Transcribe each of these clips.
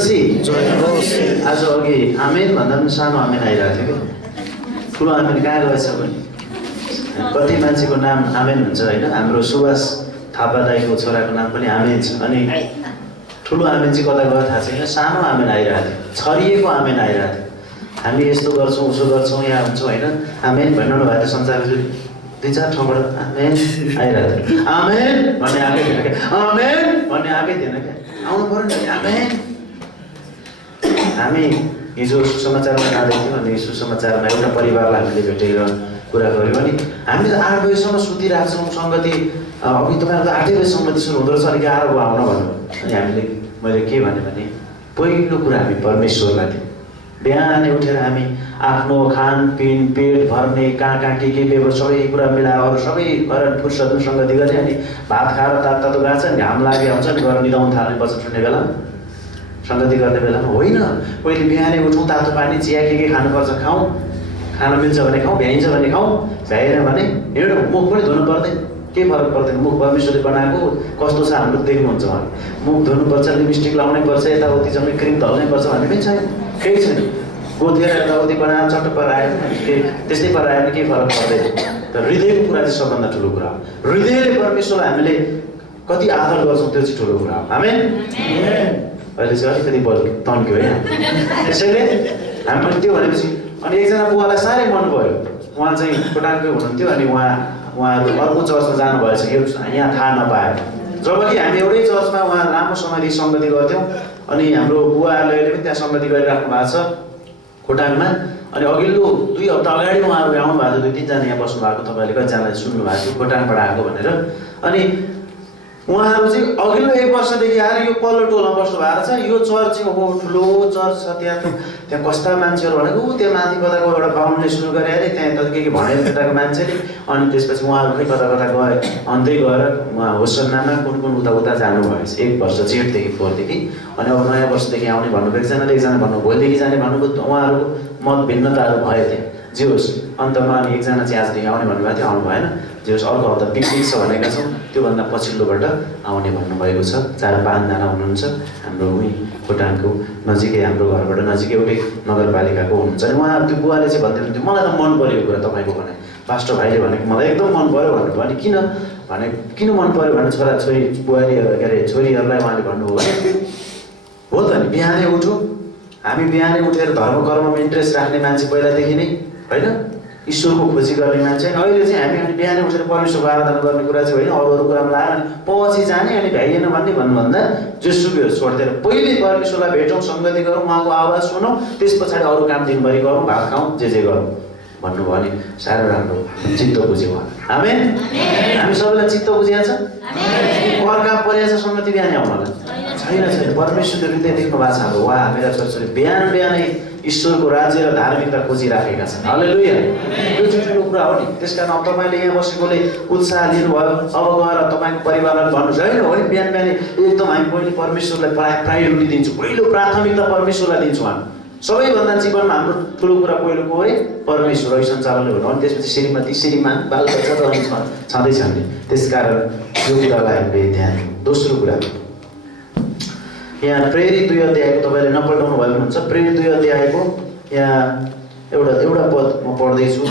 मसी आज अघि आमेन भन्दा पनि सानो आमेन आइरहेको थियो कि ठुलो आमेन कहाँ गएछ भने कति मान्छेको नाम आमेन हुन्छ होइन। हाम्रो सुभाष थापा दाईको छोराको नाम पनि आमेन छ। अनि ठुलो आमेन चाहिँ कता गयो थाहा छैन, सानो आमेन आइरहेको थियो, छरिएको आमेन आइरहेको थियो। हामी यस्तो गर्छौँ उसो गर्छौँ यहाँ हुन्छौँ होइन। आमेन भन्नु भएको थियो संसारको दुई चार ठाउँबाट आमेन आइरहेको थियो। आमेन भन्ने आएकै थिएन क्या, आमेन भन्ने आएकै थिएन क्या, आउनु पऱ्यो नि आमेन। हामी हिजो सुसमाचारमा जाँदै थियौँ अनि सुसमाचारमा एउटा परिवारलाई हामीले भेटेर कुरा गऱ्यौँ। अनि हामी त 8 बजीसम्म सुतिरहेको छौँ, सङ्गति अघि तपाईँहरू त 8 बजी सङ्गति सुरु हुँदो रहेछ, अलिक गाह्रो भयो आउन भन्नु। अनि हामीले मैले के भने पहिलो कुरा हामी परमेश्वरलाई दियौँ। बिहानै उठेर हामी आफ्नो खानपिन पेट भर्ने कहाँ के व्यवहार सबै कुरा मिलाएर अरू सबै गरेर फुर्सदमा सङ्गति गर्ने। अनि भात खाएर तातो गएको छ नि, घाम लागेको हुन्छ नि, गएर निदाउनु थाल्ने वचन सुन्ने बेला सङ्गति गर्ने बेलामा होइन। पहिले बिहानै उठौँ, तातो पानी चिया के खानुपर्छ खाउँ, खान मिल्छ भने खाउँ, भ्याइन्छ भने खाउँ, भ्याएन भने हिँडौँ। मुख पनि धुनु पर्दैन, केही फरक पर्दैन। मुख परमेश्वरले बनाएको कस्तो छ हाम्रो देख्नुहुन्छ उहाँ। मुख धुनुपर्छ, लिपस्टिक लाउनै पर्छ, यताउति जम्मै क्रिम धल्नै पर्छ भन्ने पनि छैन, केही छैन। गोथेर यताउति बनाएर चट्ट पर आयो त्यस्तै पर आयो भने केही फरक पर्दैन। तर हृदयको कुरा चाहिँ सबभन्दा ठुलो कुरा हो। हृदयले परमेश्वरलाई हामीले कति आदर गर्छौँ त्यो चाहिँ ठुलो कुरा हो। आमेन। अहिले चाहिँ अलिकति बल तन्क्यो होइन। त्यसैले हामी पनि त्यो भनेपछि अनि एकजना बुवालाई साह्रै मन पऱ्यो। उहाँ चाहिँ खोटाङकै हुनुहुन्थ्यो अनि उहाँहरू अर्को चर्चमा जानुभएछ, यो यहाँ थाहा नपाएर। जबकि हामी एउटै चर्चमा उहाँ लामो समयदेखि सङ्गति गर्थ्यौँ। अनि हाम्रो बुवाहरूले पनि त्यहाँ सङ्गति गरिराख्नु भएको छ खोटाङमा। अनि अघिल्लो 2 हप्ता अगाडि उहाँहरू आउनु भएको थियो, 2-3 जना यहाँ बस्नु भएको, तपाईँले कतिजनाले सुन्नु भएको थियो खोटाङबाट आएको भनेर। अनि उहाँहरू चाहिँ अघिल्लो 1 वर्षदेखि आएर यो पल्लो टोलमा बस्नु भएको छ। यो चर्च चाहिँ हो ठुलो चर्च छ, त्यहाँ कस्ता मान्छेहरू भनेको त्यहाँ माथि कताको एउटा बाहुनले सुरु गरे अरे, त्यहाँ त के भनेर केटाको मान्छेले। अनि त्यसपछि उहाँहरू पनि कता गए, अन्त्य गएर उहाँ होसन्नामा कुन उता जानुभएछ 1 वर्ष जेठदेखि 4देखि। अनि अब नयाँ वर्षदेखि आउने भन्नुभयो एकजना भन्नु भोलिदेखि जाने भन्नुभयो। उहाँहरूको मत भिन्नताहरू भयो त्यहाँ, जे होस् अन्तमा। अनि एकजना चाहिँ आजदेखि आउने भन्नुभएको थियो, आउनु भएन। जे होस् अर्को हप्ता पिकनिक छ भनेका छौँ, त्योभन्दा पछिल्लोबाट आउने भन्नुभएको छ। 4-5 जना हुनुहुन्छ हाम्रो उहीँ खोटाङको नजिकै, हाम्रो घरबाट नजिकै एउटै नगरपालिकाको हुनुहुन्छ। अनि उहाँ त्यो बुवाले चाहिँ भन्दै हुन्थ्यो, मलाई त मन पऱ्यो कुरा तपाईँको भने, पास्टर भाइले भनेको मलाई एकदम मन पऱ्यो भन्नुभयो। अनि किन मन पऱ्यो भने छोराछोरी बुहारीहरू के अरे छोरीहरूलाई उहाँले भन्नुभयो भने हो त नि, बिहानै उठौँ हामी, बिहानै उठेर धर्म कर्ममा इन्ट्रेस्ट राख्ने मान्छे पहिलादेखि नै होइन, ईश्वरको खोजी गर्ने मान्छे। अनि अहिले चाहिँ हामी बिहानै उठेर परमेश्वरको आराधना गर्ने कुरा चाहिँ होइन, अरू कुरामा लगाएर अनि पछि जाने अनि भ्याइएन भन्नुभन्दा जेसुकै छोडिदिएर पहिले परमेश्वरलाई भेटौँ, सङ्गति गरौँ, उहाँको आवाज सुनौँ, त्यस पछाडि अरू काम दिनभरि गरौँ, भात खाउँ, जे गरौँ भन्नुभयो भने साह्रै राम्रो चित्त बुझ्यो उहाँ। आमेन। हामी सबैलाई चित्त बुझिया छ, काम परिया छ सङ्गति बिहानै आउनलाई छैन। परमेश्वरले हृदय देख्नु भएको छ हाम्रो। वाह, मेरा छोराछोरी बिहानै ईश्वरको राज्य र धार्मिकता खोजिराखेका छन्। हालेलुया। यो चाहिँ ठुलो कुरा हो नि। त्यस कारण अब तपाईँले यहाँ बसेकोले उत्साह लिनुभयो, अब गएर तपाईँको परिवारलाई भन्नुहोस् होइन होइन बिहानै एकदम हामी पहिले परमेश्वरलाई प्रायोरिटी दिन्छौँ, पहिलो प्राथमिकता परमेश्वरलाई दिन्छौँ हामी। सबैभन्दा जीवनमा हाम्रो ठुलो कुरा पहिलो को अरे परमेश्वर, है सञ्चालनले भन्नु। अनि त्यसपछि श्रीमती श्रीमान बालबच्चा त अनि छँदैछ नि। त्यस कारण यो कुरालाई हामीले ध्यान। दोस्रो कुरा यहाँ प्रेरित 2 अध्यायको तपाईँले नपल्टाउनु भएको हुन्छ। प्रेरित 2 अध्यायको यहाँ एउटा पद म पढ्दैछु,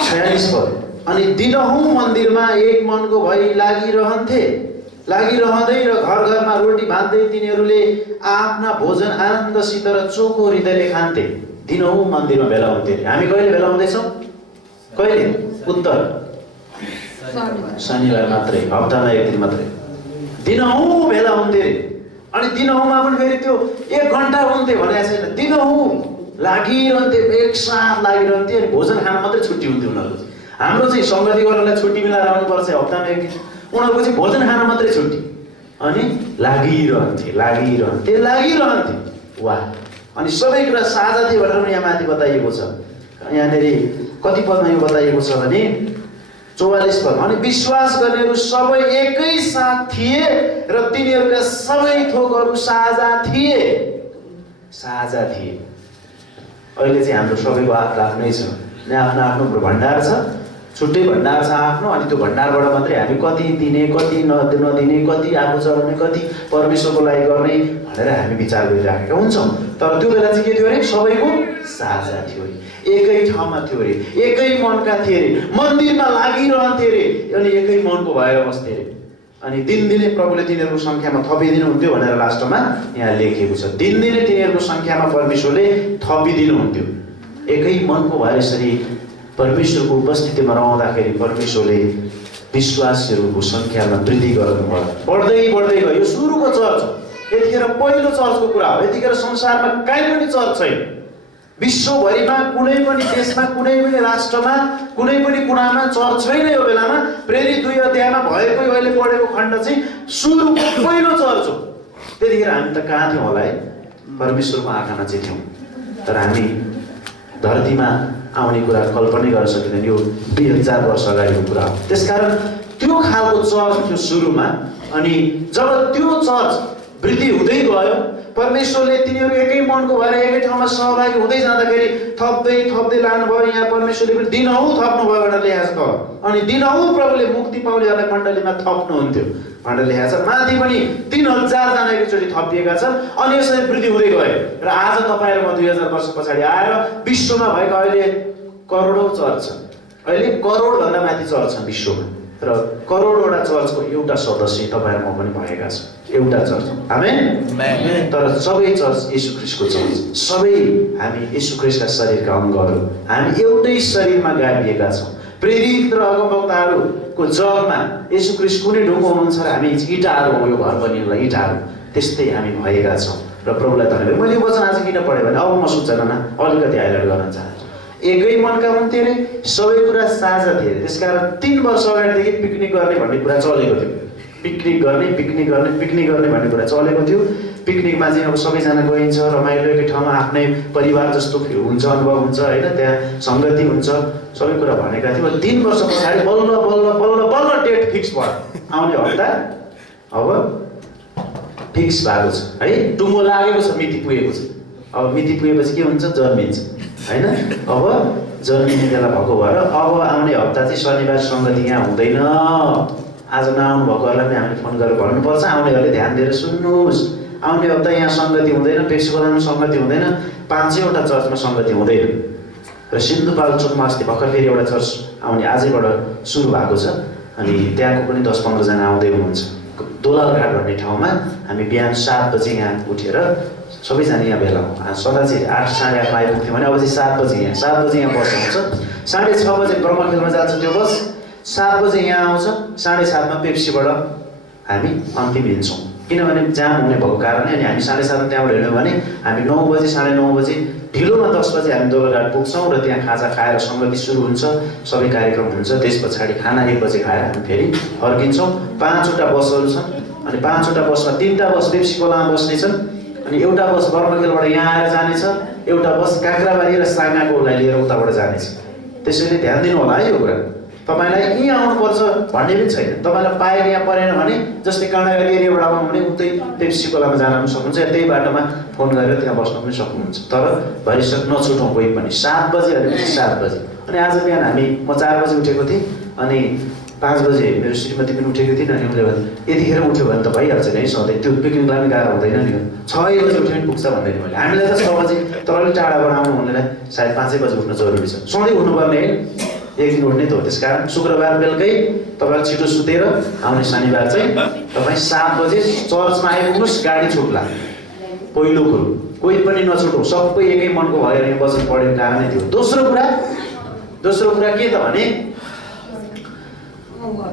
46 पद। अनि दिनहुँ मन्दिरमा एक मनको भई लागिरहँदै र घरमा रोटी भान्दै तिनीहरूले आफ्ना भोजन आनन्दसित र चोखो हृदयले खान्थे। दिनहुँ मन्दिरमा भेला हुन्थे। हामी कहिले भेला हुँदैछौँ? कहिले? उत्तर शनिबार मात्रै, हप्तामा 1 दिन मात्रै। दिनहुँ भेला हुन्थे अरे। अनि दिनहुँमा पनि फेरि त्यो 1 घन्टा हुन्थे भनेको छैन, दिनहुँ लागिरहन्थे, एकसाथ लागिरहन्थे। अनि भोजन खान मात्रै छुट्टी हुन्थ्यो उनीहरूको। हाम्रो चाहिँ सङ्गति गर्नलाई छुट्टी मिलाएर आउनुपर्छ हप्तामा 1 दिन, उनीहरूको चाहिँ भोजन खान मात्रै छुट्टी। अनि लागिरहन्थे। वाह। अनि सबै कुरा साझा थिए भनेर पनि यहाँ माथि बताइएको छ। यहाँनिर कति पदमा यो बताइएको छ भने 44 पद। अनि विश्वास गर्नेहरू सबै एकै साथ थिए र तिनीहरूका सबै थोकहरू साझा थिए। अहिले चाहिँ हाम्रो सबैको आफ्नो आफ्नै छ, आफ्नो आफ्नो भण्डार छ, छुट्टै भण्डार छ आफ्नो, अनि त्यो भण्डारबाट मात्रै हामी कति दिने, कति नदिने, कति आफू चलाउने, कति परमेश्वरको लागि गर्ने भनेर हामी विचार गरिराखेका हुन्छौँ। तर त्यो बेला चाहिँ के थियो अरे, सबैको साझा थियो अरे, एकै ठाउँमा थियो अरे, एकै मनका थिए अरे, मन्दिरमा लागिरहन्थे अरे, अनि एकै मनको भएर बस्थे अरे। अनि दिनदिनै प्रभुले तिनीहरूको सङ्ख्यामा थपिदिनुहुन्थ्यो भनेर लास्टमा यहाँ लेखिएको छ। दिनदिनै तिनीहरूको सङ्ख्यामा परमेश्वरले थपिदिनुहुन्थ्यो। एकै मनको भएर यसरी परमेश्वरको उपस्थितिमा रहँदाखेरि परमेश्वरले विश्वासीहरूको सङ्ख्यामा वृद्धि गर्नुभयो। बढ्दै बढ्दै गयो। यो सुरुको चर्च हो, यतिखेर पहिलो चर्चको कुरा हो। यतिखेर संसारमा कहीँ पनि चर्च छैन। विश्वभरिमा कुनै पनि देशमा, कुनै पनि राष्ट्रमा, कुनै पनि कुनामा चर्च छैन। यो बेलामा प्रेरित 2 अध्यायमा भएको अहिले पढेको खण्ड चाहिँ सुरुको पहिलो चर्च हो। त्यतिखेर हामी त कहाँ थियौँ होला है? परमेश्वरको आँखामा चाहिँ थियौँ। तर हामी धरतीमा आउने कुरा कल्पनै गर्न सकिँदैन। यो 2000 वर्ष अगाडिको कुरा हो। त्यसकारण त्यो खालको चर्च थियो सुरुमा। अनि जब त्यो चर्च वृद्धि हुँदै गयो, परमेश्वरले तिनीहरू एकै मनको भएर एकै ठाउँमा सहभागी हुँदै जाँदाखेरि थप्दै थप्दै लानुभयो। यहाँ परमेश्वरले पनि दिनहुँ थप्नुभयो भनेर लेखेको छ। अनि दिनहुँ प्रभुले मुक्ति पाउनेहरूलाई मण्डलीमा थप्नुहुन्थ्यो भनेर लेखेको छ। माथि पनि 3000 जना एकैचोटि थपिएका छन्। अनि यसरी वृद्धि हुँदै गयो। र आज तपाईँ र म 2000 वर्ष पछाडि आएर विश्वमा भएका अहिले करोडौँ चर्च छन्। अहिले करोडभन्दा माथि चर्च छन् विश्वमा। र करोडवटा चर्चको एउटा सदस्य तपाईँ र म पनि भएका छौँ। एउटा चर्च हो। आमेन। तर सबै चर्च येशू ख्रीष्टको चर्च। सबै हामी येशू ख्रीष्टका शरीरका अङ्गहरू। हामी एउटै शरीरमा गाभिएका छौँ। प्रेरित र अगमवक्ताहरूको जगमा येशू ख्रीष्ट कुनै ढुङ्गो हुनुहुन्छ र हामी इँटाहरू हौँ। यो घर बनिनुलाई इँटाहरू त्यस्तै हामी भएका छौँ। र प्रभुलाई धन्यवाद। मैले यो वचन आज किन पढेँ भने अब म सूचनामा अलिकति हाइलाइट गर्न चाहन्छु। एकै मनका हुन्थे अरे, सबै कुरा साझा थिए अरे। त्यसकारण 3 वर्ष अगाडिदेखि पिकनिक गर्ने भन्ने कुरा चलेको थियो। पिकनिक गर्ने भन्ने कुरा चलेको थियो। पिकनिकमा चाहिँ अब सबैजना गइन्छ, रमाइलो एकै ठाउँमा आफ्नै परिवार जस्तो हुन्छ, अनुभव हुन्छ होइन, त्यहाँ सङ्गति हुन्छ, सबै कुरा भनेका थियो। 3 वर्ष पछाडि बल्ल बल्ल बल्ल बल्ल डेट फिक्स भयो। आउने हप्ता अब फिक्स भएको छ है। टुङ्गो लागेको छ, मिति पुगेको छ। अब मिति पुगेपछि के हुन्छ, जन्मिन्छ होइन। अब जन्मिने बेला भएको भएर अब आउने हप्ता चाहिँ शनिबार सङ्गति यहाँ हुँदैन। आज नआउनु भएकोहरूलाई पनि हामीले फोन गरेर भन्नुपर्छ। आउनेहरूले ध्यान दिएर सुन्नुहोस्, आउने हप्ता यहाँ सङ्गति हुँदैन, पेक्सोलामा सङ्गति हुँदैन, 5-6वटा चर्चमा सङ्गति हुँदैन। र सिन्धुपाल्चोकमा अस्ति भर्खर फेरि एउटा चर्च आउने आजैबाट सुरु भएको छ। अनि त्यहाँको पनि 10-15 जना आउँदै हुनुहुन्छ। दोलालघाट भन्ने ठाउँमा हामी बिहान 7 बजी यहाँ उठेर सबैजना यहाँ भेला हौँ। सदा चाहिँ 8 साढे 8मा आइपुग्थ्यौँ भने अब चाहिँ 7 बजी यहाँ 7 बजी यहाँ बस आउँछ। 6:30 बजे ब्रह्मखेलमा जान्छ त्यो बस। 7 बजे यहाँ आउँछ। 7:30मा पेप्सीबाट हामी अन्तिम हिँड्छौँ। किनभने जाम हुने भएको कारणले। अनि हामी 7:30मा त्यहाँबाट हिँड्यौँ भने हामी 9 बजी 9:30 बजी ढिलोमा 10 बजी हामी दोलाघाट पुग्छौँ। र त्यहाँ खाजा खाएर सङ्गति सुरु हुन्छ, सबै कार्यक्रम हुन्छ। त्यस पछाडि खाना 1 बजी खाएर हामी फेरि फर्किन्छौँ। 5वटा बसहरू छन्। अनि 5वटा बसमा 3टा बस पेप्सी खोलामा बस्ने छन्। अनि एउटा बस ब्रह्मखेलबाट यहाँ आएर जानेछ, एउटा बस काँक्राबारी र साङ्गाकोलाई लिएर उताबाट जानेछ। त्यसैले ध्यान दिनु होला है यो कुरा। तपाईँलाई यहाँ आउनुपर्छ भन्ने पनि छैन। तपाईँलाई पाएर यहाँ परेन भने जस्तै काँडागाडी एरियाबाट आउनु भने उतै पेप्सी खोलामा जान पनि सक्नुहुन्छ, या त्यही बाटोमा फोन गरेर त्यहाँ बस्न पनि सक्नुहुन्छ। तर भरिसक नछुटौँ कोही पनि। 7 बजी भनेपछि 7 बजी। अनि आज बिहान म 4 बजी उठेको थिएँ। अनि 5 बजे मेरो श्रीमती पनि उठेको थिइन्। अनि उनले भन्दा यतिखेर उठ्यो भने त भइहाल्छ नि है, सधैँ त्यो पिकनिकलाई पनि गाह्रो हुँदैन नि। 6 बजी उठ्यो भने पुग्छ भन्दैन मैले। हामीलाई त 6 बजी, तर अलिक टाढाबाट आउनु हुनेलाई सायद 5 बजी उठ्न जरुरी छ। सधैँ उठ्नुपर्ने है, एक दिन उठ्ने त हो। त्यसकारण शुक्रबार बेलुकै तपाईँले छिटो सुतेर आउने शनिबार चाहिँ तपाईँ 7 बजे चर्चमा आइपुग्नुहोस्, गाडी छुट्ला। पहिलो कुरो कोही पनि नछुटौँ, सबै एकै मनको भएर यो वचन पढेको कारणै थियो। दोस्रो कुरा के त भने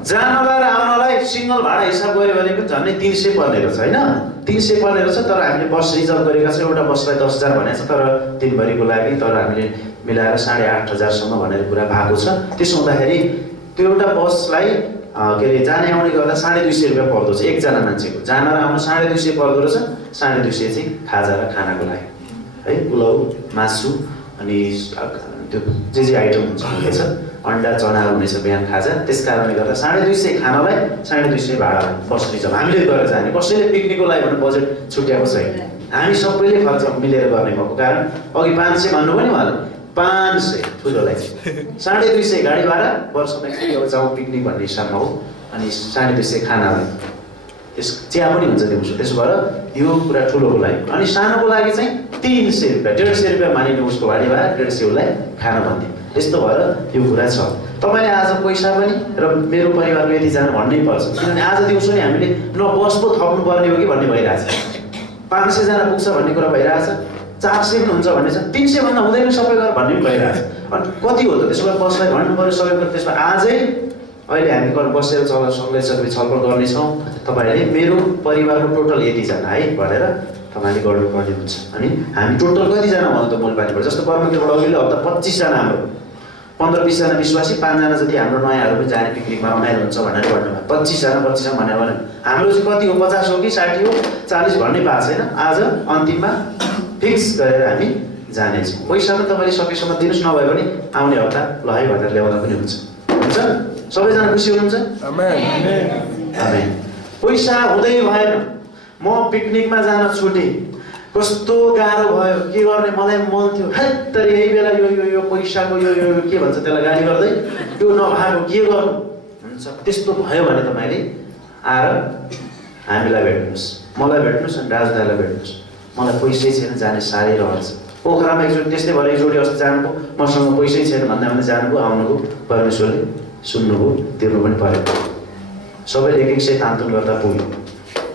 जानलाई र आउनलाई सिङ्गल भाडा हिसाब गऱ्यो भने पनि झन्डै 300 पर्ने रहेछ होइन। 300 पर्ने रहेछ। तर हामीले बस रिजर्भ गरेका छौँ। एउटा बसलाई 10,000 भनेको छ, तर दिनभरिको लागि। तर हामीले मिलाएर 8,500 भनेर कुरा भएको छ। त्यसो हुँदाखेरि त्यो एउटा बसलाई के अरे जाने आउने गर्दा 250 रुपियाँ पर्दो छ एकजना मान्छेको। जान र आउनु 250 पर्दो रहेछ। 250 चाहिँ खाजा र खानाको लागि है। पुलाउ, मासु, अनि त्यो जे आइटम हुन्छ हुनेछ, अन्डा चनाहरू हुनेछ बिहान खाजा। त्यस कारणले गर्दा 250 खानालाई 250 भाडा बस रिजर्भ हामीले गरेर जाने। कसैले पिकनिकको लागि भने बजेट छुट्याएको छैन। हामी सबैले खर्च मिलेर गर्ने भएको कारण अघि 500 भन्नु पनि उहाँले 500 ठुलोलाई 250 गाडी भाडा वर्षमा एकचोटि अब जाउँ पिकनिक भन्ने हिसाबमा हो अनि 250 खानालाई त्यस चिया पनि हुन्छ दिउँसो त्यसो भएर यो कुरा ठुलोको लागि अनि सानोको लागि चाहिँ 300 रुपियाँ 150 रुपियाँ मानिने उसको गाडी भाडा 150 उसलाई खाना भन्ने यस्तो भएर यो कुरा छ तपाईले आज पैसा पनि र मेरो परिवारको यति जना भन्नै पर्छ किनभने आज दिउँसो नि हामीले न बस पो थप्नु पर्ने हो कि भन्ने भइरहेछ 500 जना पुग्छ भन्ने कुरा भइरहेछ 400 पनि हुन्छ भन्ने छ 300 भन्दा हुँदैन सबै गरेर भन्ने पनि भइरहेछ अनि कति हो त त्यसो भए बसलाई भन्नु पर्यो सबै गरेर त्यसमा आजै अहिले हामी बसेर छलफल गर्नेछौँ तपाईहरूले मेरो परिवारको टोटल यति जना है भनेर तपाईँले गर्नुपर्ने हुन्छ अनि हामी टोटल कतिजना भन्नु त मुलपानीबाट जस्तो कर्मकेबाट अघिल्लो हप्ता 25 जना हाम्रो 15-20 जना विश्वासी 5 जना जति हाम्रो नयाँहरू पनि जाने पिकनिकमा रमाइलो हुन्छ भनेर भन्नुभयो 25 जना भनेर भन्यो हाम्रो चाहिँ कति हो 50 हो कि 60 हो 40 भन्ने भएको छैन आज अन्तिममा फिक्स गरेर हामी जानेछौँ पैसा पनि तपाईँले सकेसम्म दिनुहोस् नभए पनि आउने हप्ता ल है भनेर ल्याउँदा पनि हुन्छ सबैजना खुसी हुनुहुन्छ आमेन पैसा हुँदै भएन म पिकनिकमा जान छुटेँ कस्तो गाह्रो भयो के गर्ने मलाई मन थियो तर यही बेला यो पैसाको यो के भन्छ त्यसलाई गाली गर्दै त्यो नभएको के गर्नु हुन्छ त्यस्तो भयो भने तपाईँले आएर हामीलाई भेट्नुहोस् मलाई भेट्नुहोस् अनि राजु दाइलाई भेट्नुहोस् मलाई पैसै छैन जाने साह्रै रहन्छ पोखरामा एकचोटि त्यस्तै भएर एकचोटि अस्ति जानुभयो मसँग पैसै छैन भन्दा जानुभयो आउनुभयो परमेश्वरले सुन्नुभयो तिर्नु पनि पऱ्यो सबैले एक सय तान्तुन गर्दा पुग्यो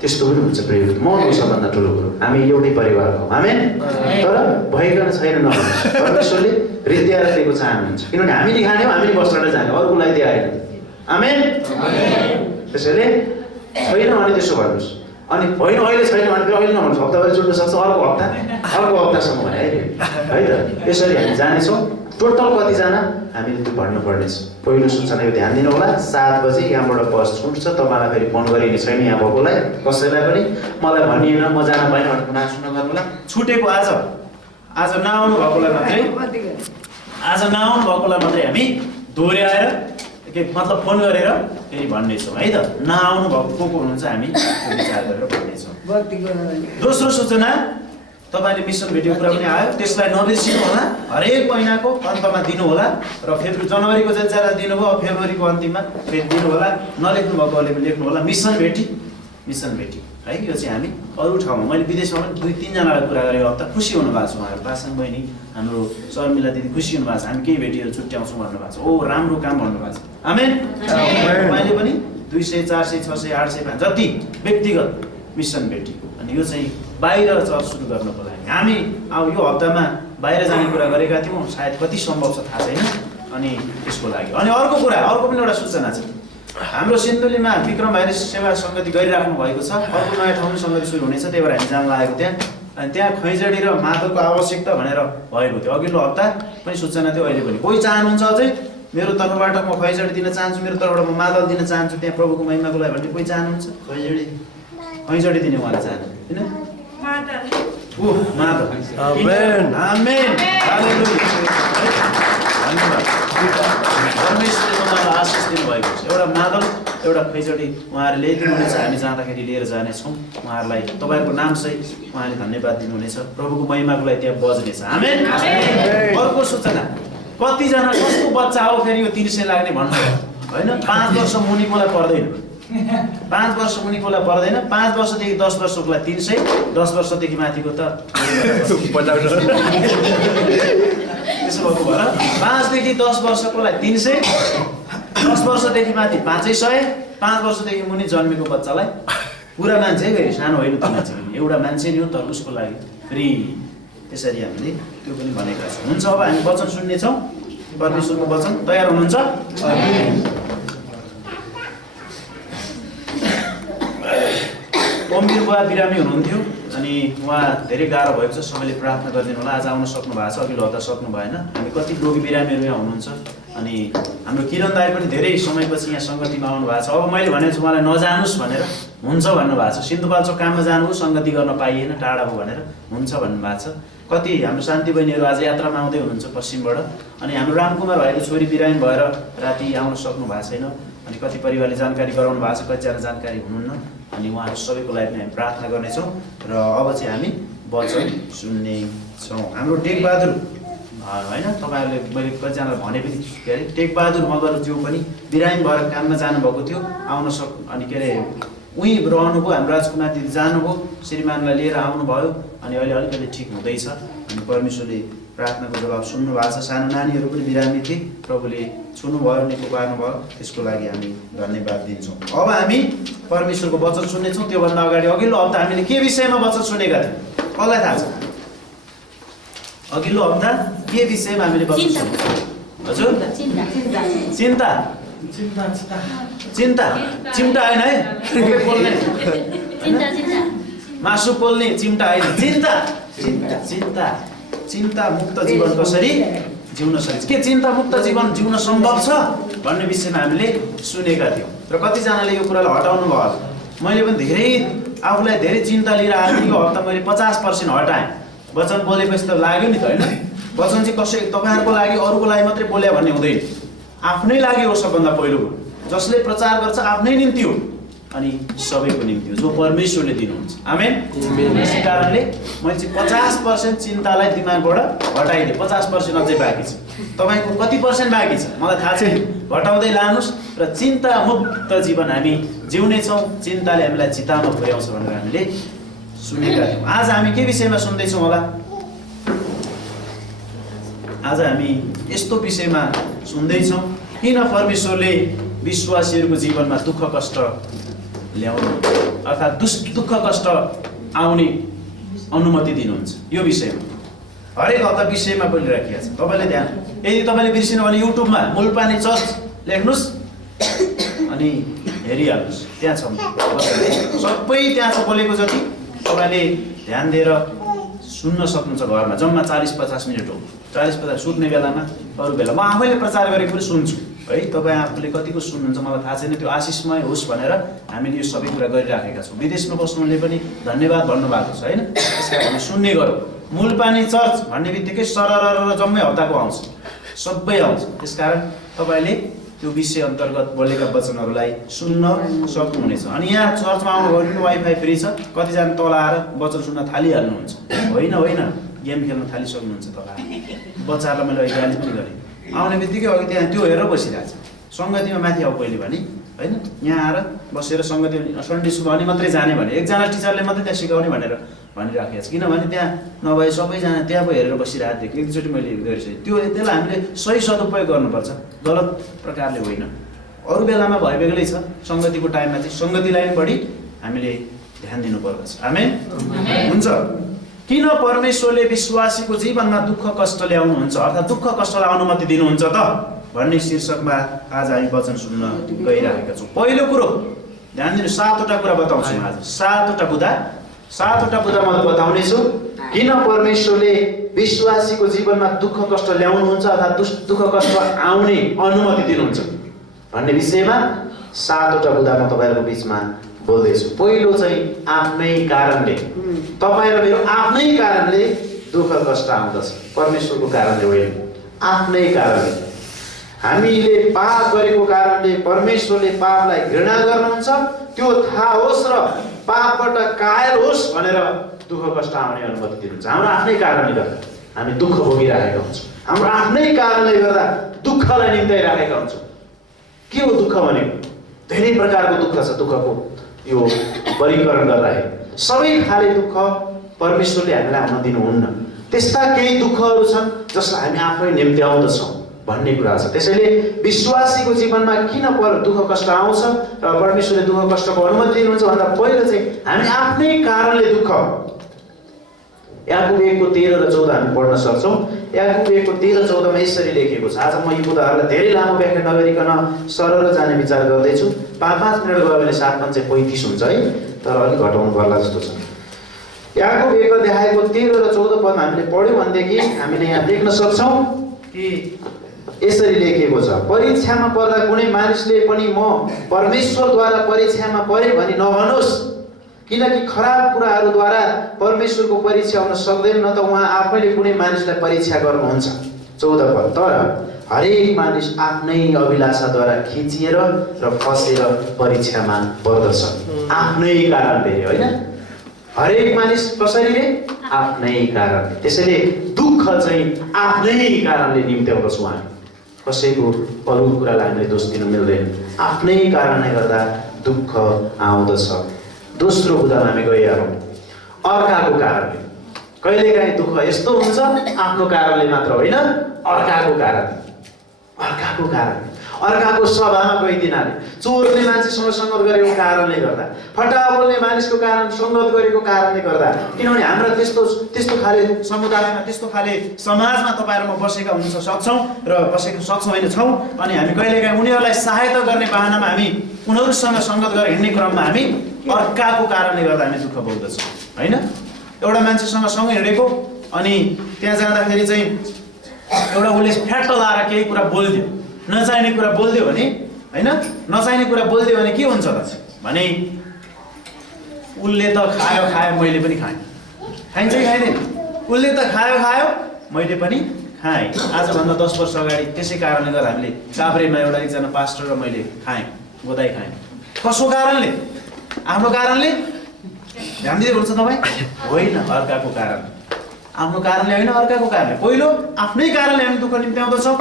त्यस्तो पनि हुन्छ प्रेम म सबभन्दा ठुलो कुरो हामी एउटै परिवार हौ आमेन तर भइकन छैन नभन्नुहोस् परमेश्वरले हृदय दिएको चाहनुहुन्छ किनभने हामीले खाने हो हामीले बस्न जाने अरूलाई दिएन आमेन त्यसैले छैन भने त्यसो भन्नुहोस् अनि होइन अहिले छैन भने अहिले नभन्नुहोस् हप्ताभरि जुट्न सक्छ अर्को हप्तासम्म भने है त यसरी हामी जानेछौँ टोटल कतिजना हामीले त्यो भन्नुपर्नेछ पहिलो सूचना यो ध्यान दिनु होला 7 बजे यहाँबाट बस छुट्छ तपाईँलाई फेरि फोन गरिने छैन यहाँ भएकोलाई कसैलाई पनि मलाई भनिएन म जान पाइनँ भनेर गुनासो नगर्नु होला छुटेको आज नआउनु भएकोलाई मात्रै हामी दोहोऱ्याएर के मतलब फोन गरेर फेरि भन्नेछौँ है त नआउनु भएको को हुनुहुन्छ हामी विचार गरेर भन्नेछौँ दोस्रो सूचना तपाईले मिसन भिडियो कुरा पनि आयो त्यसलाई नबिर्सिनु होला हरेक महिनाको अन्तमा दिनु होला र जनवरीको जतिजना दिनुभयो फेब्रुअरीको अन्तिममा फेरि दिनु होला नलेख्नु भएकोले पनि लेख्नु होला मिसन भेटी है यो चाहिँ हामी अरू ठाउँमा मैले विदेशमा पनि 2-3 जनालाई कुरा गरेको हप्ता खुसी हुनु भएको छ उहाँहरू पासाङ बहिनी हाम्रो शर्मिला दिदी खुसी हुनु भएको छ हामी केही भेटीहरू छुट्याउँछौँ भन्नुभएको छ ओ राम्रो काम भन्नुभएको छ आमेन मैले पनि 200 400 600 800 जति व्यक्तिगत मिसन भेटी अनि यो चाहिँ बाहिर चल सुरु गर्नको लागि हामी अब यो हप्तामा बाहिर जाने कुरा गरेका थियौँ सायद कति सम्भव छ थाहा छैन अनि त्यसको लागि अनि अर्को पनि एउटा सूचना छ हाम्रो सिन्धुलीमा विक्रम भाइले सेवा सङ्गति गरिराख्नु भएको छ अर्को नयाँ ठाउँमा सङ्गति सुरु हुनेछ त्यही भएर हामी जान लागेको त्यहाँ अनि त्यहाँ खैजडी र मादलको आवश्यकता भनेर भएको थियो अघिल्लो हप्ता पनि सूचना थियो अहिले पनि कोही चाहनुहुन्छ अझै मेरो तर्फबाट म खैजडी दिन चाहन्छु मेरो तर्फबाट म मादल दिन चाहन्छु त्यहाँ प्रभुको महिमाको लागि भन्ने कोही चाहनुहुन्छ खैजडी दिने उहाँले चाहनु होइन परमेश्वरले उहाँलाई आशिष दिनुभएको छ एउटा मादल एउटा खैजडी उहाँहरूले ल्याइदिनुहुनेछ हामी जाँदाखेरि लिएर जानेछौँ उहाँहरूलाई तपाईँको नाम सहित उहाँले धन्यवाद दिनुहुनेछ प्रभुको महिमाको लागि त्यहाँ बज्नेछ आमेन अर्को सूचना कतिजना कस्तो बच्चा हो फेरि यो 300 लाग्ने भन्नु होइन 5 वर्ष मुनिकोलाई पर्दैन 5 वर्ष मुनिकोलाई पर्दैन 5 वर्षदेखि 10 वर्षकोलाई 300 10 वर्षदेखि माथिको त त्यसो भएको भएर 5 देखि 10 वर्षकोलाई 300 10 वर्षदेखि माथि 500 5 वर्षदेखि मुनि जन्मेको बच्चालाई पुरा मान्छे गयो सानो होइन त मान्छे एउटा मान्छे नि हो तर उसको लागि फ्री त्यसरी हामीले त्यो पनि भनेका छौँ हुन्छ अब हामी वचन सुन्नेछौँ परमेश्वरको वचन तयार हुनुहुन्छ अमीर बुवा बिरामी हुनुहुन्थ्यो अनि उहाँ धेरै गाह्रो भएको छ सबैले प्रार्थना गरिदिनु होला आज आउन सक्नु भएको छ अघिल्लो हप्ता सक्नु भएन हामी कति रोगी बिरामीहरू यहाँ हुनुहुन्छ अनि हाम्रो किरण दाइ पनि धेरै समयपछि यहाँ सङ्गतिमा आउनु भएको छ अब मैले भनेको छु उहाँलाई नजानुस् भनेर हुन्छ भन्नुभएको छ सिन्धुपाल्चोक काममा जानुभयो सङ्गति गर्न पाइएन टाढा हो भनेर हुन्छ भन्नुभएको छ कति हाम्रो शान्ति बहिनीहरू आज यात्रामा आउँदै हुनुहुन्छ पश्चिमबाट अनि हाम्रो रामकुमार भाइको छोरी बिरामी भएर राति आउन सक्नु भएको छैन अनि कति परिवारले जानकारी गराउनु भएको छ कतिजना जानकारी हुनुहुन्न अनि उहाँहरू सबैको लागि पनि हामी प्रार्थना गर्नेछौँ र अब चाहिँ हामी वचन सुन्नेछौँ हाम्रो टेकबहादुर होइन तपाईँहरूले मैले कतिजनालाई भने पनि के अरे टेकबहादुर मगरज्यू पनि बिरामी भएर काममा जानुभएको थियो अनि के अरे उहीँ रहनुभयो हाम्रो राजकुमार दिदी जानुभयो श्रीमानलाई लिएर आउनुभयो अनि अहिले अलिकति ठिक हुँदैछ अनि परमेश्वरले प्रार्थनाको जवाब सुन्नु भएको छ सानो नानीहरू पनि बिरामी थिए प्रभुले छुनुभयो निको पार्नुभयो त्यसको लागि हामी धन्यवाद दिन्छौँ। अब हामी परमेश्वरको वचन सुन्नेछौँ। त्योभन्दा अगाडि अघिल्लो हप्ता हामीले के विषयमा वचन सुनेका थियौँ कसलाई थाहा छ? अघिल्लो हप्ता के विषयमा हामीले वचन सुन्यौँ? हजुर चिन्ता चिन्ता चिम्टा होइन है मासु पोल्ने चिम्टा होइन चिन्ता चिन्ता चिन्ता चिन्ता मुक्त जीवन कसरी जिउन सकिन्छ के चिन्ता मुक्त जीवन जिउन सम्भव छ भन्ने विषयमा हामीले सुनेका थियौँ र कतिजनाले यो कुरालाई हटाउनु भयो। मैले पनि धेरै आफूलाई धेरै चिन्ता लिएर आएको यो हप्ता मैले 50% हटाएँ। वचन बोलेपछि त लाग्यो नि त होइन वचन चाहिँ कसै तपाईँहरूको लागि अरूको लागि मात्रै बोल्यो भन्ने हुँदैन आफ्नै लागि हो सबभन्दा पहिलो जसले प्रचार गर्छ आफ्नै निम्ति हो अनि सबैको निम्ति हो जो परमेश्वरले दिनुहुन्छ। आमेन। यसै कारणले मैले चाहिँ 50% चिन्तालाई दिमागबाट हटाइदिएँ 50% अझै बाँकी छ। तपाईँको कति पर्सेन्ट बाँकी छ मलाई थाहा छैन घटाउँदै लानुहोस् र चिन्ता मुक्त जीवन हामी जिउनेछौँ चिन्ताले हामीलाई चितामा पुर्याउँछ भनेर हामीले सुनेका थियौँ। आज हामी के विषयमा सुन्दैछौँ होला? आज हामी यस्तो विषयमा सुन्दैछौँ किन परमेश्वरले विश्वासीहरूको जीवनमा दुःख कष्ट ल्याउनु अर्थात् दुःख कष्ट आउने अनुमति दिनुहुन्छ। यो विषयमा हरेक हप्ता विषयमा बोलिराखिएको छ। तपाईँले ध्यान यदि तपाईँले बिर्सिनु भने युट्युबमा मुल्पानी चर्च लेख्नुहोस् अनि हेरिहाल्नुहोस् त्यहाँ छ सबै त्यहाँ छ बोलेको जति तपाईँले ध्यान दिएर सुन्न सक्नुहुन्छ। घरमा जम्मा 40-50 मिनट हो 40-50 सुत्ने बेलामा अरू बेला म आफैले प्रचार गरेको पनि सुन्छु है। तपाईँ आफूले कतिको सुन्नुहुन्छ मलाई थाहा छैन त्यो आशिषमय होस् भनेर हामीले यो सबै कुरा गरिराखेका छौँ। विदेशमा बस्नुहुनेले पनि धन्यवाद भन्नुभएको छ होइन। त्यसलाई हामी सुन्ने गरौँ। मुल्पानी चर्च भन्ने बित्तिकै सरर जम्मै हप्ताको आउँछ सबै आउँछ। त्यसकारण तपाईँले त्यो विषय अन्तर्गत बोलेका वचनहरूलाई सुन्न सक्नुहुनेछ। अनि यहाँ चर्चमा आउनुभयो भने वाइफाई फ्री छ कतिजना तल आएर वचन सुन्न थालिहाल्नुहुन्छ। होइन होइन गेम खेल्न थालिसक्नुहुन्छ तल आएर। बच्चाहरूलाई मैले अहिले गाली पनि गरेँ आउने बित्तिकै अघि त्यहाँ त्यो हेरेर बसिरहेको छ सङ्गतिमा माथि आऊ पहिले भने होइन यहाँ आएर बसेर सङ्गति सन्डे स्कुल भने मात्रै जाने भने एकजना टिचरले मात्रै त्यहाँ सिकाउने भनेर भनिराखेको छ। किनभने त्यहाँ नभए सबैजना त्यहाँ पो हेरेर बसिरहेको थिएँ एकचोटि मैले गरिसकेँ। त्यसलाई हामीले सही सदुपयोग गर्नुपर्छ गलत प्रकारले होइन। अरू बेलामा भए बेग्लै छ सङ्गतिको टाइममा चाहिँ सङ्गतिलाई पनि बढी हामीले ध्यान दिनुपर्दछ। आमेन। हुन्छ किन परमेश्वरले विश्वासीको जीवनमा दुःख कष्ट ल्याउनुहुन्छ अर्थात् दुःख कष्टलाई अनुमति दिनुहुन्छ त भन्ने शीर्षकमा आज हामी वचन सुन्न गइरहेका छौँ। पहिलो कुरो ध्यान दिनु 7वटा कुरा बताउँछु आज 7वटा बुँदा म बताउनेछु किन परमेश्वरले विश्वासीको जीवनमा दुःख कष्ट ल्याउनुहुन्छ अर्थात् दुःख कष्ट आउने अनुमति दिनुहुन्छ भन्ने विषयमा 7वटा बुँदा म तपाईँहरूको बिचमा बोल्दैछु। पहिलो चाहिँ आफ्नै कारणले तपाईँ र मेरो आफ्नै कारणले दुःख कष्ट आउँदछ परमेश्वरको कारणले होइन आफ्नै कारणले। हामीले पाप गरेको कारणले परमेश्वरले पापलाई घृणा गर्नुहुन्छ त्यो थाहा होस् र पापबाट कायर होस् भनेर दुःख कष्ट आउने अनुमति दिनुहुन्छ। हाम्रो आफ्नै कारणले गर्दा हामी दुःख भोगिरहेका हुन्छौँ। हाम्रो आफ्नै कारणले गर्दा दुःखलाई निम्ताइरहेका हुन्छौँ। के हो दुःख भनेको? धेरै प्रकारको दुःख छ। दुःखको यो वर्गीकरण गर्दाखेरि सबै खाले दुःख परमेश्वरले हामीलाई आउन दिनुहुन्न। त्यस्ता केही दुःखहरू छन् जसलाई हामी आफै निम्त्याउँदछौँ भन्ने कुरा छ। त्यसैले विश्वासीको जीवनमा किन दुःख कष्ट आउँछ र परमेश्वरले दुःख कष्टको अनुमति दिनुहुन्छ भन्दा पहिलो चाहिँ हामी आफ्नै कारणले दुःख। याकुब 1:13 र 14 हामी पढ्न सक्छौँ। याकुब 1:13-14 मा यसरी लेखेको छ। आज म यो कुराहरूलाई धेरै लामो व्याख्या नगरिकन सरर जाने विचार गर्दैछु। 5-5 मिनट गयो भने 7-5-35 हुन्छ है तर अलिक घटाउनु पर्ला जस्तो छ। याकुब 1:13 र 14 पदमा हामीले पढ्यौँ भनेदेखि हामीले यहाँ देख्न सक्छौँ कि यसरी लेखेको छ परीक्षामा पर्दा कुनै मानिसले पनि म परमेश्वरद्वारा परीक्षामा परे भनी नभनोस् किनकि खराब कुराहरूद्वारा परमेश्वरको परीक्षा हुन सक्दैन न त उहाँ आफैले कुनै मानिसलाई परीक्षा गर्नुहुन्छ। 14 पद तर हरेक मानिस आफ्नै अभिलाषाद्वारा खिचिएर र फसेर परीक्षामा पर्दछ आफ्नै कारणले होइन। हरेक मानिस कसरी आफ्नै कारणले। त्यसैले दुःख चाहिँ आफ्नै कारणले निम्त्याउँदछौँ हामी। कसैको अरू कुरालाई हामीले दोष दिन मिल्दैन। आफ्नै कारणले गर्दा दुःख आउँदछ। दोस्रो बुदामा हामी गइहालौँ, अर्काको कारणले। कहिलेकाहीँ दुःख यस्तो हुन्छ आफ्नो कारणले मात्र होइन, अर्काको कारण, अर्काको सभामा गइदिनाले, चोरले मान्छेसँग सङ्गत गरेको कारणले गर्दा, फटा बोल्ने मानिसको कारण सङ्गत गरेको कारणले गर्दा। किनभने हाम्रा त्यस्तो खाले समुदायमा, त्यस्तो खाले समाजमा तपाईँहरू म बसेका हुन सक्छौँ र बसेको सक्छौँ होइन छौँ। अनि हामी कहिलेकाहीँ उनीहरूलाई सहायता गर्ने बाहनामा हामी उनीहरूसँग सङ्गत गरेर हिँड्ने क्रममा हामी अर्काको कारणले गर्दा हामी दुःख भोग्दछौँ होइन। एउटा मान्छेसँग सँगै हिँडेको, अनि त्यहाँ जाँदाखेरि चाहिँ एउटा उसले फ्याट्ट लाएर केही कुरा बोलिदियो, नचाहिने कुरा बोलिदियो भने होइन, नचाहिने कुरा बोलिदियो भने के हुन्छ त भने उसले त खायो मैले पनि खाएँ, खाइन्छ कि खाइँदैन? उसले त खायो मैले पनि खाएँ। आजभन्दा 10 वर्ष अगाडि त्यसै कारणले गर्दा हामीले काभ्रेमा एउटा एकजना पास्टर र मैले खाएँ, गोदाई खाएँ। कसको कारणले? आफ्नो कारणले? ध्यान दिँदै हुनुहुन्छ तपाईँ? होइन, अर्काको कारण। आफ्नो कारणले होइन, अर्काको कारणले। पहिलो आफ्नै कारणले हामी दुःख निम्त्याउँदछौँ,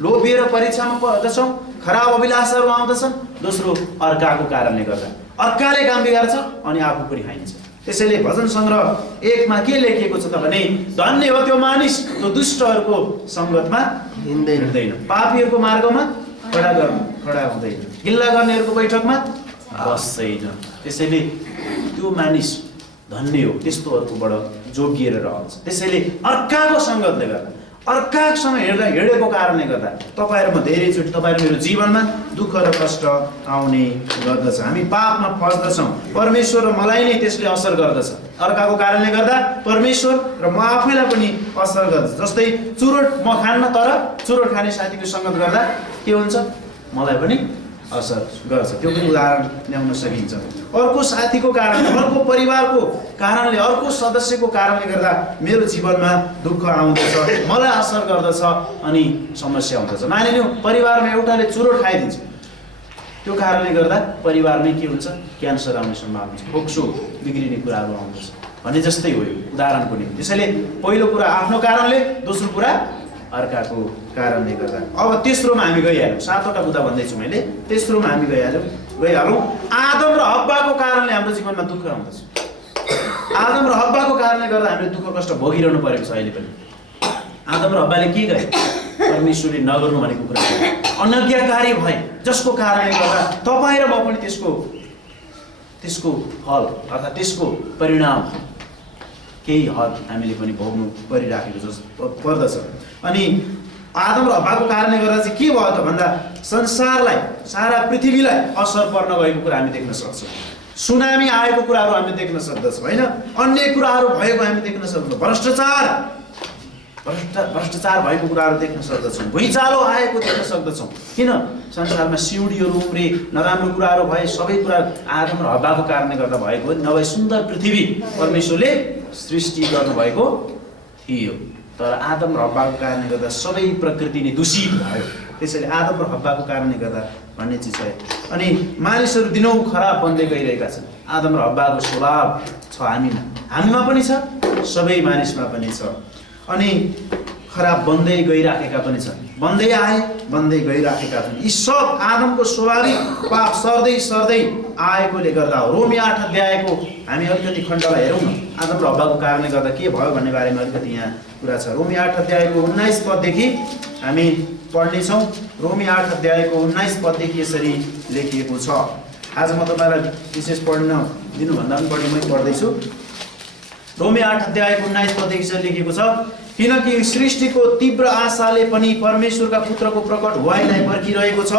लोभिएर परीक्षामा पर्दछौँ, खराब अभिलाषाहरू आउँदछन्। दोस्रो अर्काको कारणले गर्दा अर्काले काम बिगार्छ अनि आफू पनि खाइन्छ। त्यसैले भजन सङ्ग्रह 1 मा के लेखिएको छ त भने धन्य हो त्यो मानिस जो दुष्टहरूको सङ्गतमा हिँड्दैन, पापीहरूको मार्गमा खडा हुँदैन, गिल्ला गर्नेहरूको बैठकमा बस्दैन। त्यसैले त्यो मानिस धन्य हो, त्यस्तोहरूकोबाट जोगिएर रहन्छ। त्यसैले अर्काको सङ्गतले गर्दा, अर्कासँग हिँडेको कारणले गर्दा तपाईँहरूमा धेरैचोटि तपाईँहरू मेरो जीवनमा दुःख र कष्ट आउने गर्दछ। हामी पापमा फस्दछौँ, परमेश्वर र मलाई नै त्यसले असर गर्दछ। अर्काको कारणले गर्दा परमेश्वर र म आफैलाई पनि असर गर्दछ। जस्तै चुरोट म खान्न, तर चुरोट खाने साथीको सङ्गत गर्दा के हुन्छ? मलाई पनि असर गर्छ। त्यो पनि उदाहरण ल्याउन सकिन्छ। अर्को साथीको कारणले, अर्को परिवारको कारणले, अर्को सदस्यको कारणले गर्दा मेरो जीवनमा दुःख आउँदछ, मलाई असर गर्दछ अनि समस्या आउँदछ। मानिलिउँ परिवारमा एउटाले चुरोट खाइदिन्छ, त्यो कारणले गर्दा परिवारमै के हुन्छ? क्यान्सर आउने सम्भावना हुन्छ, फोक्सो बिग्रिने कुराहरू आउँदछ भने जस्तै हो यो उदाहरणको निम्ति। त्यसैले पहिलो कुरा आफ्नो कारणले, दोस्रो कुरा अर्काको कारणले गर्दा। अब तेस्रोमा हामी गइहाल्यौँ, 7वटा बुदा भन्दैछु मैले। तेस्रोमा हामी गइहालौँ आदम र हव्वाको कारणले हाम्रो जीवनमा दुःख आउँदछ। आदम र हव्वाको कारणले गर्दा हामीले दुःख कष्ट भोगिरहनु परेको छ अहिले पनि। आदम र हव्वाले के गरे? परमेश्वरले नगर्नु भनेको कुरा अनज्ञाकारी भए, जसको कारणले गर्दा तपाईँ र म पनि त्यसको फल अर्थात् त्यसको परिणाम केही हद हामीले पनि भोग्नु परिराखेको पर्दछ। अनि आदम र हव्वाको कारणले गर्दा चाहिँ के भयो त भन्दा संसारलाई, सारा पृथ्वीलाई असर पर्न गएको कुरा हामी देख्न सक्छौँ। सुनामी आएको कुराहरू हामी देख्न सक्दछौँ होइन, अन्य कुराहरू भएको हामी देख्न सक्छौँ, भ्रष्टाचार भएको कुराहरू देख्न सक्दछौँ, भुइँचालो आएको देख्न सक्दछौँ। किन? संसारमा सिउँडीहरू उम्रे, नराम्रो कुराहरू भए, सबै कुरा आदम र हव्वाको कारणले गर्दा भएको हो। नभए सुन्दर पृथ्वी परमेश्वरले सृष्टि गर्नुभएको थियो, तर आदम र हव्वाको कारणले गर्दा सबै प्रकृति नै दूषित भयो। त्यसैले आदम र हव्वाको कारणले गर्दा भन्ने चिज छ। अनि मानिसहरू दिनौँ खराब बन्दै गइरहेका छन्। आदम र हव्वाको स्वभाव छ हामीमा पनि छ, सबै मानिसमा पनि छ। अनि खराब बन्दै गइराखेका पनि छन्, बन्दै आए, बन्दै गइराखेका छन्। यी सब आदमको स्वाभाविक पाप सर्दै आएकोले गर्दा हो। रोमी 8 अध्यायको हामी अलिकति खण्डलाई हेरौँ न। आदम र हव्वाको कारणले गर्दा के भयो भन्ने बारेमा अलिकति यहाँ कुरा छ। रोमी 8 अध्यायको 19 पददेखि हामी पढ्नेछौँ। रोमी 8 अध्यायको 19 पददेखि यसरी लेखिएको छ। आज म तपाईँलाई विशेष पढ्न दिनुभन्दा पनि बढी मै पढ्दैछु। रोमी 8 अध्यायको 19 पददेखि यसरी लेखिएको छ, किनकि सृष्टिको तीव्र आशाले पनि परमेश्वरका पुत्रको प्रकट भुवाईलाई पर्खिरहेको छ।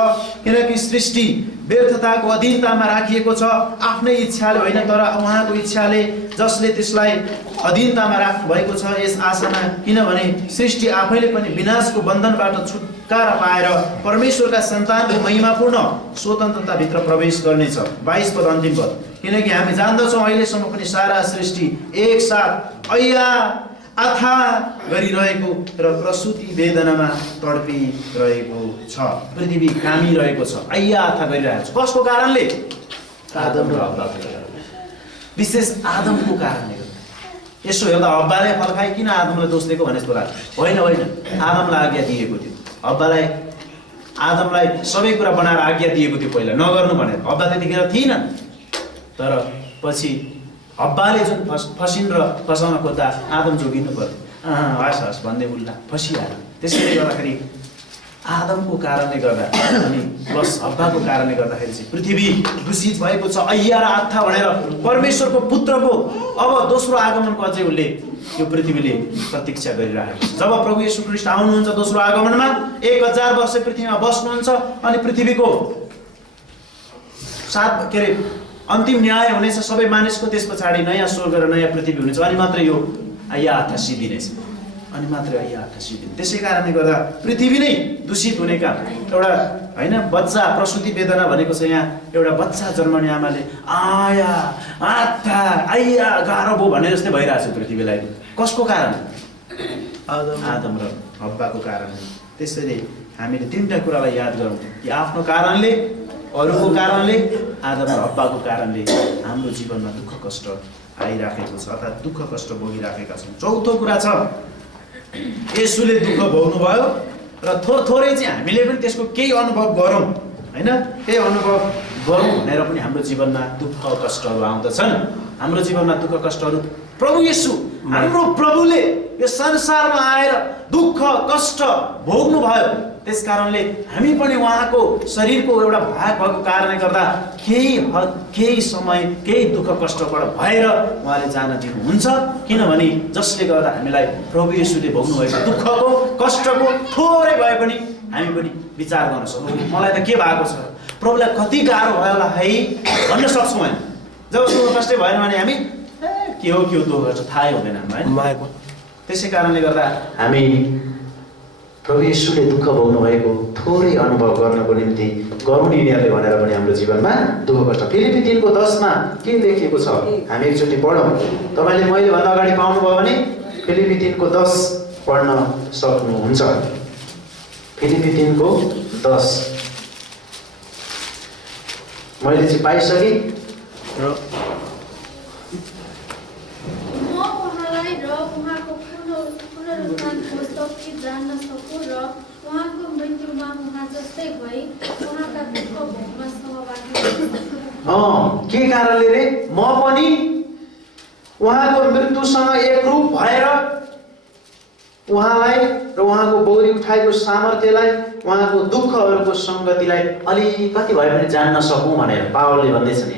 किनकि सृष्टि व्यर्थताको अधीनतामा राखिएको छ, आफ्नै इच्छाले होइन तर उहाँको इच्छाले, जसले त्यसलाई अधीनतामा राख्नु भएको छ यस आशामा। किनभने सृष्टि आफैले पनि विनाशको बन्धनबाट छुटकारा पाएर परमेश्वरका सन्तानको महिमापूर्ण स्वतन्त्रताभित्र प्रवेश गर्नेछ। 22 पद अन्तिम पद, किनकि हामी जान्दछौँ अहिलेसम्म पनि सारा सृष्टि एकसाथ ऐया आथा गरिरहेको र प्रसुति वेदनामा तडपिरहेको छ। पृथ्वी कामिरहेको छ, ऐया आथा गरिरहेको छ। कसको कारणले? आदम र हव्वाको कारणले, विशेष आदमको कारणले गर्दा। यसो हेर्दा हब्बाले फल खाए किन आदमलाई दोष दिएको भने जस्तो लाग्छ। होइन आदमलाई आज्ञा दिएको थियो। हब्बालाई आदमलाई सबै कुरा बनाएर आज्ञा दिएको थियो पहिला नगर्नु भनेर। हब्बा त्यतिखेर थिएन, तर पछि हब्बाले जुन फसिन र फसाउन खोज्दा आदम जोगिनु पर्यो। हस् भन्दै उल्ला फसिहाल्यो। त्यसैले गर्दाखेरि आदमको कारणले गर्दा अनि प्लस हब्बाको कारणले गर्दाखेरि चाहिँ पृथ्वी दूषित भएको छ। अय्या र आत्था भनेर परमेश्वरको पुत्रको अब दोस्रो आगमनको अझै उसले यो पृथ्वीले प्रतीक्षा गरिरहेको छ। जब प्रभु येशू ख्रीष्ट आउनुहुन्छ दोस्रो आगमनमा 1000 वर्ष पृथ्वीमा बस्नुहुन्छ अनि पृथ्वीको अन्तिम न्याय हुनेछ सबै मानिसको। त्यस पछाडि नयाँ स्वर्ग र नयाँ पृथ्वी हुनेछ अनि मात्र यो अय्या आत्था सिद्धिनेछ, अनि मात्र अय्या आत्था सिद्धिने। त्यसै कारणले गर्दा पृथ्वी नै दूषित हुने काम एउटा होइन। बच्चा प्रसुति वेदना भनेको छ। यहाँ एउटा बच्चा जन्मने आमाले आया आत्था अय्या गाह्रो भयो भने जस्तै भइरहेछ पृथ्वीलाई। कसको कारण? आदम र हब्बाको कारण। त्यसैले हामीले तीनटा कुरालाई याद गरौँ कि आफ्नो कारणले, अरूको कारणले, आदम र हब्बाको कारणले हाम्रो जीवनमा दुःख कष्ट आइराखेको छ, अर्थात् दुःख कष्ट भोगिराखेका छौँ। चौथो कुरा छ येशूले दुःख भोग्नुभयो र थोरै चाहिँ हामीले पनि त्यसको केही अनुभव गरौँ होइन। केही अनुभव गरौँ भनेर पनि हाम्रो जीवनमा दुःख कष्टहरू आउँदछन्। हाम्रो जीवनमा दुःख कष्टहरू प्रभु येशू हाम्रो प्रभुले यो संसारमा आएर दुःख कष्ट भोग्नुभयो। त्यस कारणले हामी पनि उहाँको शरीरको एउटा भाग भएको कारणले गर्दा केही समय केही दुःख कष्टबाट भएर उहाँले जान दिनुहुन्छ। किनभने जसले गर्दा हामीलाई प्रभु येशूले भोग्नुभएको दुःखको कष्टको थोरै भए पनि हामी पनि विचार गर्न सक्छौँ। मलाई त के भएको छ, प्रभुलाई कति गाह्रो भयो होला है भन्न सक्छौँ हामी। जब दुःख कष्टै भएन भने हामी के हो दुःख कष्ट थाहै हुँदैन हामीलाई। त्यसै कारणले गर्दा हामी प्रभु येशूले दुःख भोग्नु भएको थोरै अनुभव गर्नको निम्ति गरौँ यिनीहरूले भनेर पनि हाम्रो जीवनमा दुःख कष्ट। फिलिपी 3:10 के लेखिएको छ हामी एकचोटि पढौँ। तपाईँले मैले भन्दा अगाडि पाउनुभयो भने फिलिपी 3:10 पढ्न सक्नुहुन्छ। फिलिपी 3:10 मैले चाहिँ पाइसकेँ र जान्न सकूँ र उहाँको मृत्युमा उहाँ जस्तै भई उहाँका दुःख भोगमा सहभागी हुँ। के कारणले रे? म पनि उहाँको मृत्युसँग एकरूप भएर उहाँलाई र उहाँको बौरी उठाएको सामर्थ्यलाई, उहाँको दुःखहरूको सङ्गतिलाई अलिकति भए पनि जान्न सकौँ भनेर पावलले भन्दैछ नि।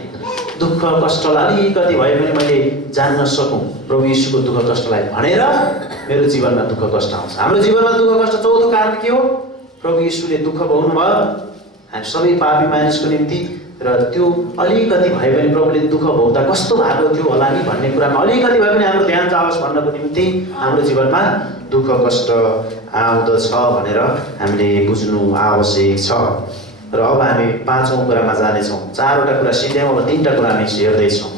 दुःख कष्टलाई अलिकति भए पनि मैले जान्न सकौँ प्रभु येशूको दुःख कष्टलाई भनेर मेरो जीवनमा दुःख कष्ट आउँछ। हाम्रो जीवनमा दुःख कष्ट चौथो कारण के हो? प्रभु येशूले दुःख भोग्नुभयो हामी सबै पापी मानिसको निम्ति र त्यो अलिकति भए पनि प्रभुले दुःख भोग्दा कस्तो भएको थियो होला नि भन्ने कुरामा अलिकति भए पनि हाम्रो ध्यान जाओस् भन्नको निम्ति हाम्रो जीवनमा दुःख कष्ट आउँदछ भनेर हामीले बुझ्नु आवश्यक छ। र अब हामी पाँचौँ कुरामा जानेछौँ। 4वटा कुरा सिक्यौँ, अब 3टा कुरा हामी हेर्दैछौँ।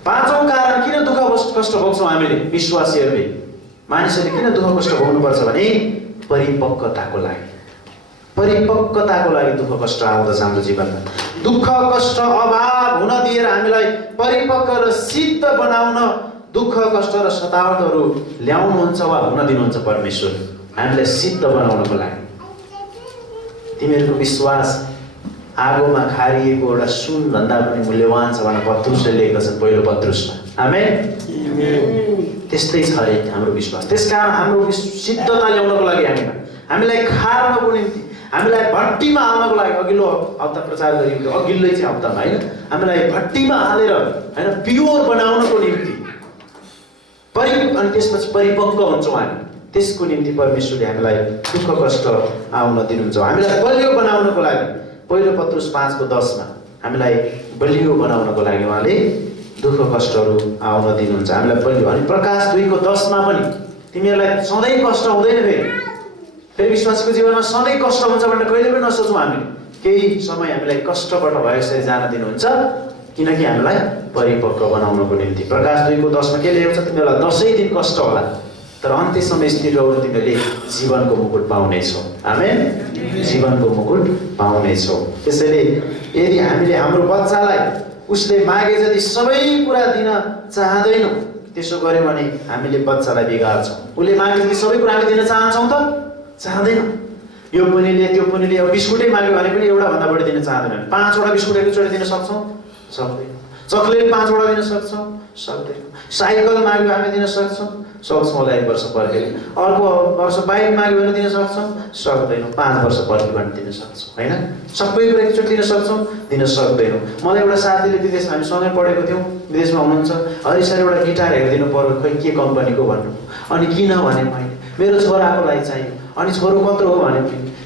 पाँचौँ कारण किन दुःख कष्ट भोग्छौँ हामीले विश्वासीहरूले, मानिसहरूले किन दुःख कष्ट भोग्नुपर्छ भने परिपक्वताको लागि। परिपक्वताको लागि दुःख कष्ट आउँदछ हाम्रो जीवनमा। दुःख कष्ट अभाव हुन दिएर हामीलाई परिपक्व र सिद्ध बनाउन दुःख कष्ट र सतावटहरू ल्याउनुहुन्छ वा हुन दिनुहुन्छ परमेश्वर हामीलाई सिद्ध बनाउनको लागि। तिमीहरूको विश्वास आगोमा खारिएको एउटा सुन भन्दा पनि मूल्यवान छ भनेर पत्रुसले लेख्दछन् पहिलो पत्रुसमा। आमेन। त्यस्तै छ अरे हाम्रो विश्वास। त्यसकारण हाम्रो सिद्धता ल्याउनको लागि हामीलाई खार्नको निम्ति, हामीलाई भट्टीमा हाल्नको लागि अघिल्लो हप्ता प्रचार गरिएको अघिल्लै चाहिँ हप्तामा होइन, हामीलाई भट्टीमा हालेर होइन प्योर बनाउनको निम्ति अनि त्यसपछि परिपक्व हुन्छौँ हामी। त्यसको निम्ति परमेश्वरले हामीलाई दुःख कष्ट आउन दिनुहुन्छ। हामीलाई बलियो बनाउनको लागि पहिलो पत्रुस 5:10 हामीलाई बलियो बनाउनको लागि उहाँले दुःख कष्टहरू आउन दिनुहुन्छ हामीलाई बलियो। अनि प्रकाश 2:10 पनि तिमीहरूलाई सधैँ कष्ट हुँदैन, फेरि विश्वासीको जीवनमा सधैँ कष्ट हुन्छ भनेर कहिले पनि नसोचौँ। हामीले केही समय हामीलाई कष्टबाट भए यसरी जान दिनुहुन्छ किनकि हामीलाई परिपक्व बनाउनको निम्ति। प्रकाश 2:10 के लेखेको छ? तिमीहरूलाई 10 दिन कष्ट होला तर अन्त्यसम्म स्थिर रहनु तिमीहरूले जीवनको मुकुट पाउनेछौ। आमेन। जीवनको मुकुट पाउनेछौ। त्यसैले यदि हामीले हाम्रो बच्चालाई उसले मागे जति सबै कुरा दिन चाहँदैनौँ त्यसो गर्यो भने हामीले बच्चालाई बिगार्छौँ। उसले माग्यो कि सबै कुरा हामी दिन चाहन्छौँ त? चाहँदैन। यो पनि लिए त्यो पनि लिए। अब बिस्कुटै माग्यो भने पनि एउटा भन्दा बढी दिन चाहँदैन। 5 वटा बिस्कुट एकैचोटि दिन सक्छौँ? सक्दैन। चक्लेट 5 वटा दिन सक्छौँ? सक्दैन। साइकल माग्यो हामी दिन सक्छौँ? सक्छौँ होला 1 वर्ष पर्खेर। अर्को वर्ष बाइक माग्यो भने दिन सक्छौँ? सक्दैनौँ। 5 वर्ष पर्खेर भने दिन सक्छौँ, होइन? सबै कुरा एकचोटि दिन सक्छौँ? दिन सक्दैनौँ। मलाई एउटा साथीले विदेशमा हामी सँगै पढेको थियौँ, विदेशमा हुनुहुन्छ, हरि सर एउटा गिटार हेरिदिनु पर्यो, खै के कम्पनीको भन्नु। अनि किन भने मैले मेरो छोराको लागि चाहियो। अनि छोरो कत्रो हो भने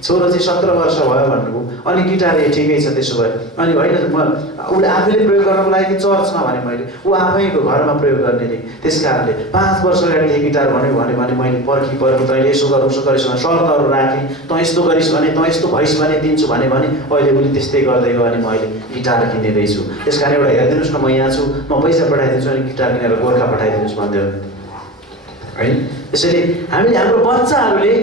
छोरो चाहिँ 17 वर्ष भयो भन्नुभयो। अनि गिटार ठिकै छ त्यसो भए। अनि होइन उसले आफैले प्रयोग गर्नको लागि चर्चमा भने मैले ऊ आफैको घरमा प्रयोग गर्ने रे। त्यस कारणले 5 वर्ष अगाडि गिटार भन्यो भने मैले पर्खी तैँले यसो गर उसो गरिस् भने शर्तहरू राखेँ। तँ यस्तो गरिस् भने तँ यस्तो भइस् भने दिन्छु भने अहिले उसले त्यस्तै गर्दै गयो अनि मैले गिटार किनिँदैछु। त्यस कारण एउटा हेरिदिनुहोस् न, म यहाँ छु, म पैसा पठाइदिन्छु अनि गिटार किनेर गोर्खा पठाइदिनुहोस् भन्दै होइन। त्यसैले हामीले हाम्रो बच्चाहरूले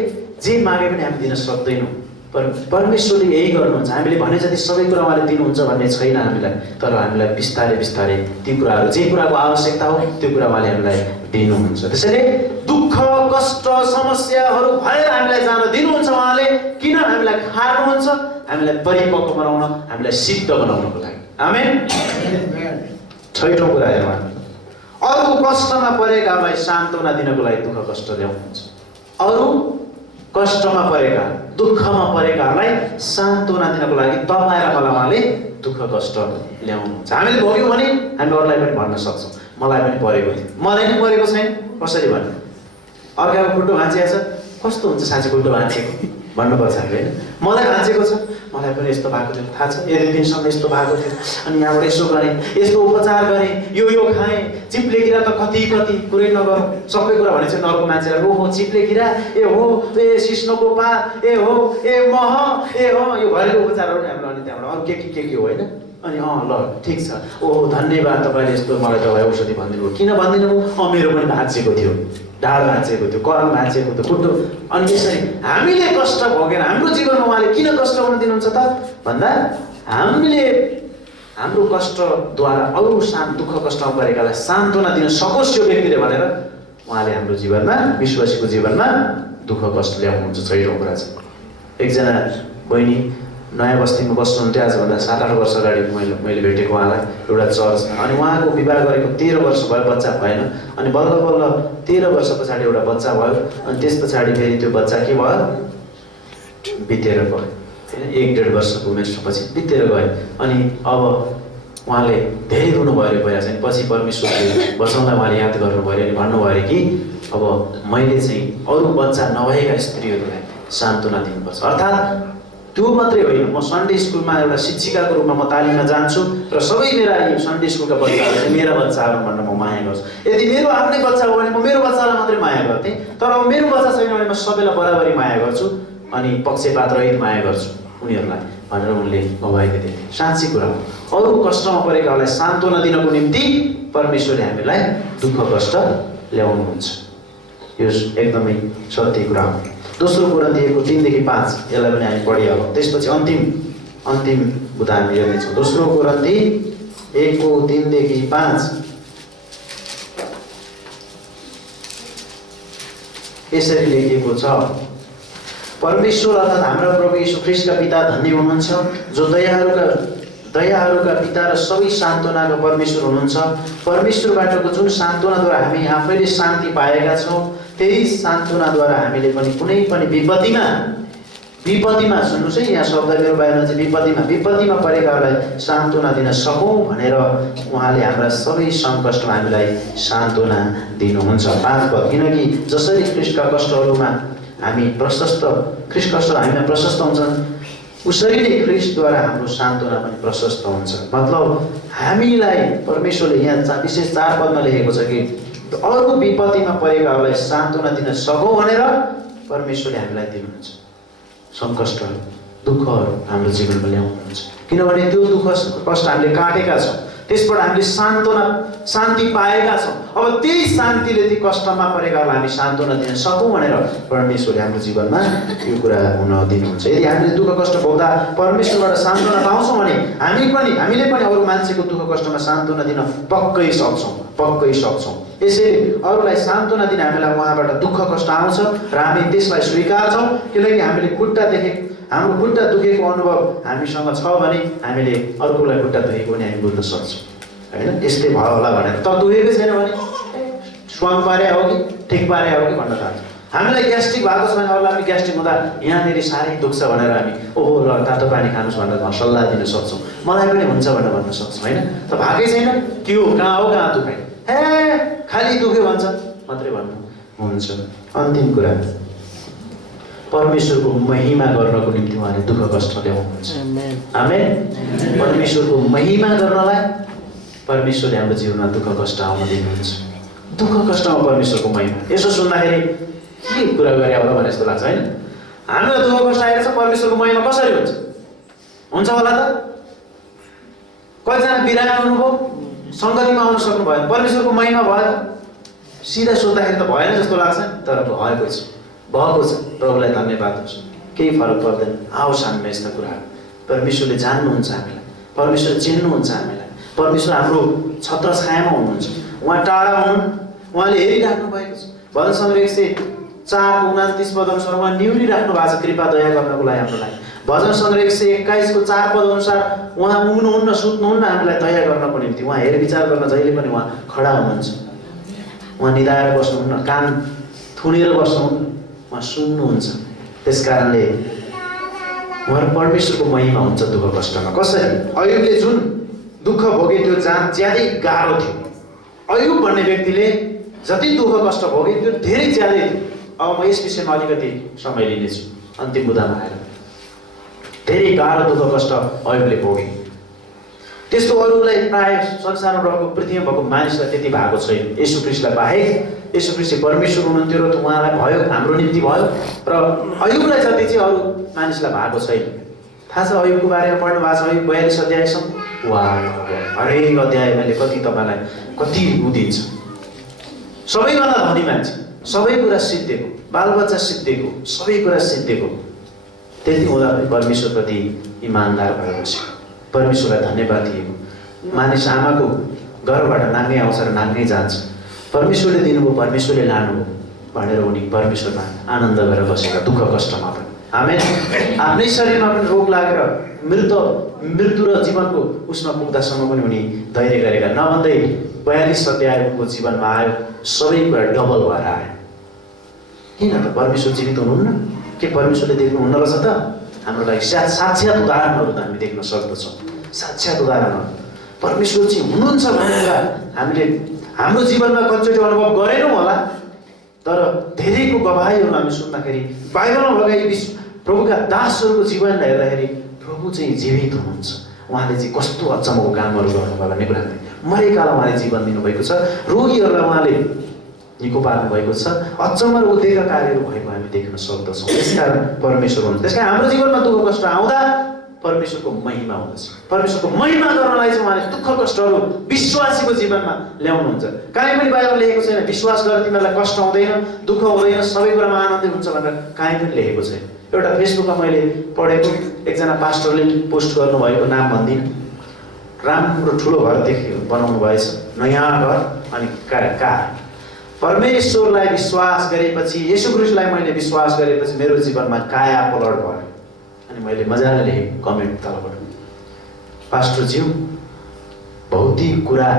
जे मागे पनि हामी दिन सक्दैनौँ। परमेश्वरले यही गर्नुहुन्छ। हामीले भने जति सबै कुरा उहाँले दिनुहुन्छ भन्ने छैन हामीलाई, तर हामीलाई बिस्तारै बिस्तारै ती कुराहरू जे कुराको आवश्यकता हो त्यो कुरा उहाँले हामीलाई दिनुहुन्छ। त्यसैले दुःख कष्ट समस्याहरू भएर हामीलाई जान दिनुहुन्छ उहाँले। किन? हामीलाई खार्नुहुन्छ, हामीलाई परिपक्व बनाउन, हामीलाई सिद्ध बनाउनको लागि। आमेन। 6औं कुरा हेरौँ हामी। अरू कष्टमा परेकालाई सान्त्वना दिनको लागि दुःख कष्ट ल्याउनुहुन्छ। अरू कष्टमा परेका, दुःखमा परेकाहरूलाई सान्त्वना दिनको लागि तपाईँ र मलाई उहाँले दुःख कष्ट ल्याउनुहुन्छ। हामीले भोग्यौँ भने हामी अरूलाई पनि भन्न सक्छौँ मलाई पनि परेको थियो। मलाई नै परेको छैन कसरी भन्नु? अर्काको खुट्टो भाँचिएको छ, कस्तो हुन्छ साँच्चै खुट्टो भाँचिएको भन्नुपर्छ हामीले, होइन? मलाई भाँचेको छ, मलाई पनि यस्तो भएको थियो, थाहा छ, यति दिनसम्म यस्तो भएको थियो, अनि यहाँबाट यसो गरेँ, यस्तो उपचार गरेँ, यो खाएँ, चिप्ले किरा त कति कुरै नगरौँ, सबै कुरा भनेपछि अर्को मान्छेलाई ओहो चिप्ले किरा, ए हो, ए सिस्नोको पात, ए हो, ए मह, ए हो, यो घरेलु उपचारहरू हाम्रो। अनि त्यहाँबाट अरू के हो, होइन? अनि ल ठिक छ, ओहो धन्यवाद तपाईँले यस्तो मलाई दबाई औषधि भनिदिनु भयो। किन भनिदिनु भयो? मेरो पनि भाँचिएको थियो, ढाड भाँचिएको थियो, कर्म भाँचिएको थियो, खुट्टो। अनि यसरी हामीले कष्ट भोगेर हाम्रो जीवनमा उहाँले किन कष्ट हुन दिनुहुन्छ त भन्दा हामीले हाम्रो कष्टद्वारा अरू दुःख कष्टमा परेकालाई सान्त्वना दिन सकोस् यो व्यक्तिले भनेर उहाँले हाम्रो जीवनमा, विश्वासीको जीवनमा दुःख कष्ट ल्याउनुहुन्छ। 6औं कुरा चाहिँ एकजना बहिनी नयाँ बस्तीमा बस्नुहुन्थ्यो। आजभन्दा 7-8 वर्ष अगाडि मैले भेटेको उहाँलाई एउटा चर्चमा। अनि उहाँको विवाह गरेको 13 वर्ष भयो, बच्चा भएन। अनि बल्ल 13 वर्ष पछाडि एउटा बच्चा भयो। अनि त्यस पछाडि फेरि त्यो बच्चा के भयो? बितेर गयो, होइन? 1-1.5 वर्षको उमेरपछि बितेर गयो। अनि अब उहाँले धेरै रुनुभयो अरे पहिला चाहिँ। पछि परमेश्वरले बचाउँदा उहाँले याद गर्नुभयो अनि भन्नुभयो अरे कि अब मैले चाहिँ अरू बच्चा नभएका स्त्रीहरूलाई सान्त्वना दिनुपर्छ। अर्थात् त्यो मात्रै होइन, म सन्डे स्कुलमा एउटा शिक्षिकाको रूपमा म तालिममा जान्छु र सबै मेरा यो सन्डे स्कुलका बच्चाहरू चाहिँ मेरा बच्चाहरू भनेर म माया गर्छु। यदि मेरो आफ्नै बच्चा हो भने म मेरो बच्चालाई मात्रै माया गर्थेँ, तर अब मेरो बच्चा छैन भने म सबैलाई बराबरी माया गर्छु अनि पक्षपात रहित माया गर्छु उनीहरूलाई भनेर उनले गवाही दिए। साँच्ची कुरा हो। अरू कष्टमा परेकाहरूलाई सान्त्वना दिनको निम्ति परमेश्वरले हामीलाई दुःख कष्ट ल्याउनुहुन्छ। यो एकदमै सत्य कुरा हो। दोस्रो कोरिन्थी 1:3-5 यसलाई पनि हामी पढिहालौँ। त्यसपछि अन्तिम बुदा हामी हेर्नेछौँ। दोस्रो कोरिन्थी 1:3-5 यसरी लेखिएको छ। परमेश्वर अर्थात् हाम्रा प्रभु यीशु ख्रीष्टका पिता धन्य हुनुहुन्छ, जो दयाहरूका पिता र सबै सान्त्वनाको परमेश्वर हुनुहुन्छ। परमेश्वरबाटको जुन सान्त्वनाद्वारा हामी आफैले शान्ति पाएका छौँ, त्यही सान्त्वनाद्वारा हामीले पनि कुनै पनि विपत्तिमा सुन्नुहोस् है, यहाँ शब्द मेरो बाहिरमा चाहिँ विपत्तिमा परेकाहरूलाई सान्त्वना दिन सकौँ भनेर उहाँले हाम्रा सबै सङ्कष्टमा हामीलाई सान्त्वना दिनुहुन्छ। 5 पद, किनकि जसरी ख्रीष्टका कष्टहरूमा हामी हामीमा प्रशस्त हुन्छन्, उसरी नै ख्रीष्टद्वारा हाम्रो सान्त्वना पनि प्रशस्त हुन्छ। मतलब हामीलाई परमेश्वरले यहाँ विशेष 4 पदमा लेखेको छ कि अरू विपत्तिमा परेकाहरूलाई सान्त्वना दिन सकौँ भनेर परमेश्वरले हामीलाई दिनुहुन्छ। सङ्कष्टहरू, दुःखहरू हाम्रो जीवनमा ल्याउनुहुन्छ, किनभने त्यो दुःख कष्ट हामीले काटेका छौँ, त्यसबाट हामीले शान्ति पाएका छौँ। अब त्यही शान्तिले ती कष्टमा परेकाहरूलाई हामी सान्त्वना दिन सकौँ भनेर परमेश्वरले हाम्रो जीवनमा यो कुरा हुन दिनुहुन्छ। यदि हामीले दुःख कष्ट भोग्दा परमेश्वरबाट सान्त्वना पाउँछौँ भने हामीले पनि अरू मान्छेको दुःख कष्टमा सान्त्वना दिन पक्कै सक्छौँ। यसैले अरूलाई सान्त्वना दिन हामीलाई उहाँबाट दुःख कष्ट आउँछ र हामी त्यसलाई स्वीकार्छौँ, किनकि हामीले हाम्रो खुट्टा दुखेको अनुभव हामीसँग छ भने हामीले अर्कोलाई खुट्टा दुखेको पनि हामी बुझ्न सक्छौँ होइन। यस्तै भयो होला भनेर त दुखेको छैन भने स्वाङ पारे हो कि ठिक पारे हो कि भन्न चाहन्छ। हामीलाई ग्यास्ट्रिक भएको छ भने अरूलाई पनि ग्यास्ट्रिक हुँदा यहाँनिर साह्रै दुख्छ भनेर हामी ओहो ल तातो पानी खानुहोस् भनेर सल्लाह दिन सक्छौँ, मलाई पनि हुन्छ भनेर भन्न सक्छौँ होइन। त भएकै छैन के हो कहाँ दुखाइ हे खालि दुख्यो भन्छ मात्रै भन्नु हुन्छ। अन्तिम कुरा परमेश्वरको महिमा गर्नको निम्ति उहाँले दुःख कष्ट ल्याउनुहुन्छ। आमेन। परमेश्वरको महिमा गर्नलाई परमेश्वरले हाम्रो जीवनमा दुःख कष्ट आउन दिनुहुन्छ। दुःख कष्टमा परमेश्वरको महिमा यसो सुन्दाखेरि के कुरा गरे होला भने जस्तो लाग्छ होइन। हामीलाई दुःख कष्ट आएर चाहिँ परमेश्वरको महिमा कसरी हुन्छ होला त? कतिजना बिरामी हुनुभयो, सङ्गतिमा आउन सक्नु भएन, परमेश्वरको महिमा भयो त? सिधा सोद्धाखेरि त भएन जस्तो लाग्छ, तर भएको छ प्रभुलाई धन्यवाद होस्। केही फरक पर्दैन। आओस् हामीमा यस्ता कुराहरू परमेश्वरले जान्नुहुन्छ हामीलाई, परमेश्वर चिन्नुहुन्छ हामीलाई, परमेश्वर हाम्रो छत्र छायामा हुनुहुन्छ, उहाँ टाढा हुनु, उहाँले हेरिराख्नु भएको छ। भजन सङ्ग्रह 104:29 पद अनुसार उहाँ निहुरिराख्नु भएको छ कृपा दया गर्नको लागि हाम्रो लागि। भजन सङ्ग्रह 121 को 4 पद अनुसार उहाँ उग्नुहुन्न सुत्नुहुन्न हामीलाई दया गर्नको निम्ति। उहाँ हेरविचार गर्न जहिले पनि उहाँ खडा हुनुहुन्छ। उहाँ निदाएर बस्नुहुन्न, कान थुनेर बस्नुहुन्न, उहाँ सुन्नुहुन्छ। त्यस कारणले उहाँ परमेश्वरको महिमा हुन्छ दुःख कष्टमा। कसरी? अयुबले जुन दुःख भोगे त्यो ज्यादै गाह्रो थियो। अयुब भन्ने व्यक्तिले जति दुःख कष्ट भोगे त्यो धेरै ज्यादै थियो। अब म यस विषयमा अलिकति समय लिनेछु अन्तिम मुद्दामा आएर। धेरै गाह्रो दुःख कष्ट अयुबले भोगे। त्यस्तो अरूलाई प्राय संसारमा रहेको पृथ्वीमा भएको मानिसलाई त्यति भएको छैन। येशू ख्रीष्टलाई बाहेक, येशू ख्रीष्ट परमेश्वर हुनुहुन्थ्यो र उहाँलाई भयो, हाम्रो निम्ति भयो, र अयुबलाई जति चाहिँ अरू मानिसलाई भएको छैन। थाहा छ अयुबको बारेमा पढ्नु भएको छ? अयुब 42 अध्यायसम्म हरेक अध्यायमा कति तपाईँलाई कति दिन्छ। सबैभन्दा धनी मान्छे, सबै कुरा सिद्धिएको, बालबच्चा सिद्धिएको, सबै कुरा सिद्धिएको, त्यति हुँदा पनि परमेश्वरप्रति इमान्दार भएर बस्यो, परमेश्वरलाई धन्यवाद दिएको। मानिस आमाको गर्भबाट नाङ्गै आउँछ र नाङ्गै जान्छ, परमेश्वरले दिनुभयो, परमेश्वरले लानुभयो भनेर उनी परमेश्वरमा आनन्द गरेर बसेका दुःख कष्टमा पनि। आमेन। आफ्नै शरीरमा पनि रोग लागेर मृत्यु र जीवनको उसमा पुग्दासम्म पनि उनी धैर्य गरेका। नभन्दै 42 अध्यायको जीवनमा आयो, सबै कुरा डबल भएर आयो। किन त? परमेश्वर जीवित हुनुहुन्न के? परमेश्वरले देख्नुहुन्न रहेछ त? हाम्रो लागि साक्षात् उदाहरणहरू त हामी देख्न सक्दछौँ। साक्षात् उदाहरणहरू परमेश्वर चाहिँ हुनुहुन्छ भनेर हामीले हाम्रो जीवनमा कतिचोटि अनुभव गरेनौँ होला, तर धेरैको गवाहीहरू हामी सुन्दाखेरि बाइबलमा भएका प्रभुका दासहरूको जीवनलाई हेर्दाखेरि प्रभु चाहिँ जीवित हुनुहुन्छ। उहाँले चाहिँ कस्तो अचम्मको कामहरू गर्नुभयो भन्ने कुरा। मरेकालाई उहाँले जीवन दिनुभएको छ, रोगीहरूलाई उहाँले निको पार्नु भएको छ, अचम्म र उद्वेगका कार्यहरू भएको हामी देख्न सक्दछौँ। त्यसकारण परमेश्वर हुनुहुन्छ। त्यसकारण हाम्रो जीवनमा दुःख कष्ट आउँदा परमेश्वरको महिमा हुँदछ। परमेश्वरको महिमा गर्नलाई चाहिँ उहाँले दुःख कष्टहरू विश्वासीको जीवनमा ल्याउनुहुन्छ। कहीँ पनि बाइबलमा लेखेको छैन विश्वास गरेर तिमीहरूलाई कष्ट हुँदैन, दुःख हुँदैन, सबै कुरामा आनन्दै हुन्छ भनेर कहीँ पनि लेखेको छैन। एउटा फेसबुकमा मैले पढेको एकजना पास्टरले पोस्ट गर्नुभएको, नाम भन्दिनँ, राम्रो ठुलो घर बनाउनु भएछ, नयाँ घर अनि कार। परमेश्वरलाई विश्वास गरेपछि, येशू ख्रीष्टलाई मैले विश्वास गरेपछि मेरो जीवनमा काया पलट भयो। अनि मैले मजाले लेखेँ कमेन्ट तलबाट, पास्टरज्यू भौतिक कुरा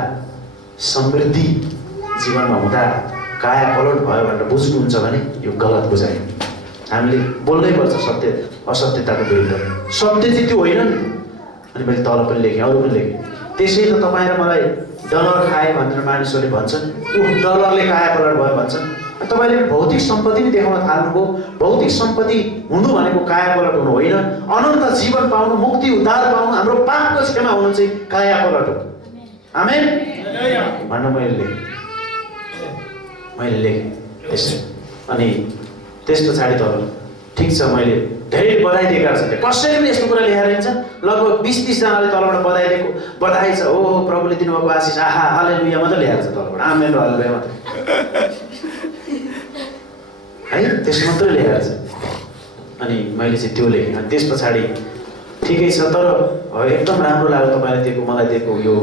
समृद्धि जीवनमा हुँदा काया पलट भयो भनेर बुझ्नुहुन्छ भने यो गलत बुझाइ। हामीले बोल्नै पर्छ सत्य असत्यताको विरुद्ध। सत्य चाहिँ त्यो होइन नि। अनि मैले तल पनि लेखेँ, अरू पनि लेखेँ। त्यसै त तपाईँ र मलाई डलर खाए भनेर मानिसहरूले भन्छन्, डलरले काया पलट भयो भन्छन्। तपाईँले भौतिक सम्पत्ति पनि देखाउन थाल्नुभयो। भौतिक सम्पत्ति हुनु भनेको काया पलट हुनु होइन। अनन्त जीवन पाउनु, मुक्ति उद्धार पाउनु, हाम्रो पापको क्षमा हुनु चाहिँ काया पलट हो। आमेन भन्न मैले लेखेँ त्यसै। अनि त्यस पछाडि त ठिक छ, मैले धेरै बधाई दिएका छन्। कसैले पनि यस्तो कुरा ल्याएर हिँड्छ, लगभग 20-30 जनाले तलबाट बधाई छ, ओ प्रभुले दिनुभएको आशिष, आहा हालेलुया मात्रै ल्याएर छ तलबाट, आमेन र हालेलुया मात्रै है, त्यस मात्रै ल्याएर छ। अनि मैले चाहिँ त्यो लेखेँ। अनि त्यस पछाडि ठिकै छ, तर एकदम राम्रो लाग्यो तपाईँले दिएको, मलाई दिएको यो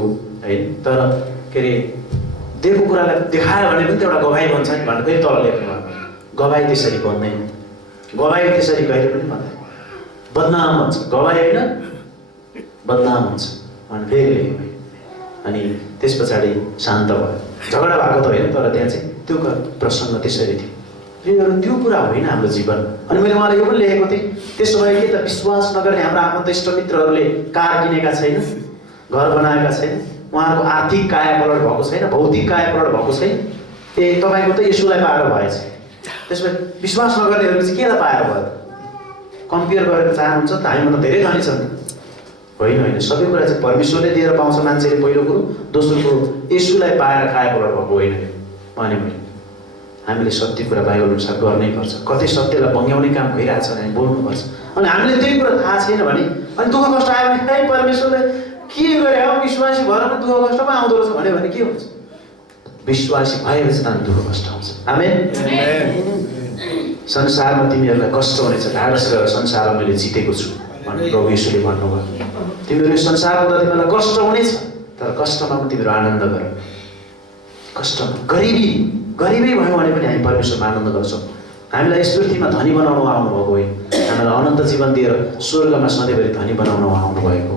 है, तर के अरे दिएको कुरालाई देखायो भने पनि त एउटा गवाई बन्छ नि भनेर फेरि तल लेख्नु भएको। गवाई त्यसरी बन्दैन, गवाई त्यसरी कहिले पनि बन्दैन, बदनाम हुन्छ। गवाई होइन बदनाम हुन्छ भने फेरि लेख्नु। अनि त्यस पछाडि शान्त भयो। झगडा भएको त होइन, तर त्यहाँ चाहिँ त्यो प्रसङ्ग त्यसरी थियो। त्यो कुरा होइन हाम्रो जीवन। अनि मैले उहाँलाई यो पनि लेखेको थिएँ, त्यसो भए के त विश्वास नगर्ने हाम्रो आफन्त इष्टमित्रहरूले कार किनेका छैन, घर बनाएका छैन, उहाँहरूको आर्थिक कायापलट भएको छैन, भौतिक कायापलट भएको छैन, तपाईँको त यसुलाई पाएर भएछ। त्यसो भए विश्वास नगर्नेहरू चाहिँ केलाई पाएर भयो? कम्पेयर गरेर चाहनुहुन्छ त हामीभन्दा धेरै धनी छन्? होइन होइन, सबै कुरा चाहिँ परमेश्वरले दिएर पाउँछ मान्छेले, पहिलो कुरो। दोस्रो कुरो यसुलाई पाएर कायापलट भएको होइन भने मैले हामीले सत्य कुरा बाइबल अनुसार गर्नै पर्छ। कतै सत्यलाई बङ्ग्याउने काम भइरहेछ भने हामी बोल्नुपर्छ। अनि हामीले त्यही कुरा थाहा छैन भने अनि दुःख कष्ट आयो भने खै परमेश्वरले के गरे हो, विश्वासी भएर पनि दुःख कष्टमा आउँदो रहेछ भने के हुन्छ? विश्वासी भएपछि त दुःख कष्ट आउँछ। आमेन। संसारमा तिमीहरूलाई कष्ट हुनेछ, ढाडस गरेर संसारमा मैले जितेको छु भनेर प्रभु येशूले भन्नुभयो। तिमीहरू संसारमा त तिमीहरूलाई कष्ट हुनेछ, तर कष्टमा पनि तिमीहरू आनन्द गर। कष्टमा गरिबी भयो भने पनि हामी परमेश्वरमा आनन्द गर्छौँ। हामीलाई यस पृथ्वीमा धनी बनाउनु आउनुभएको होइन, हामीलाई अनन्त जीवन दिएर स्वर्गमा सधैँभरि धनी बनाउन आउनुभएको।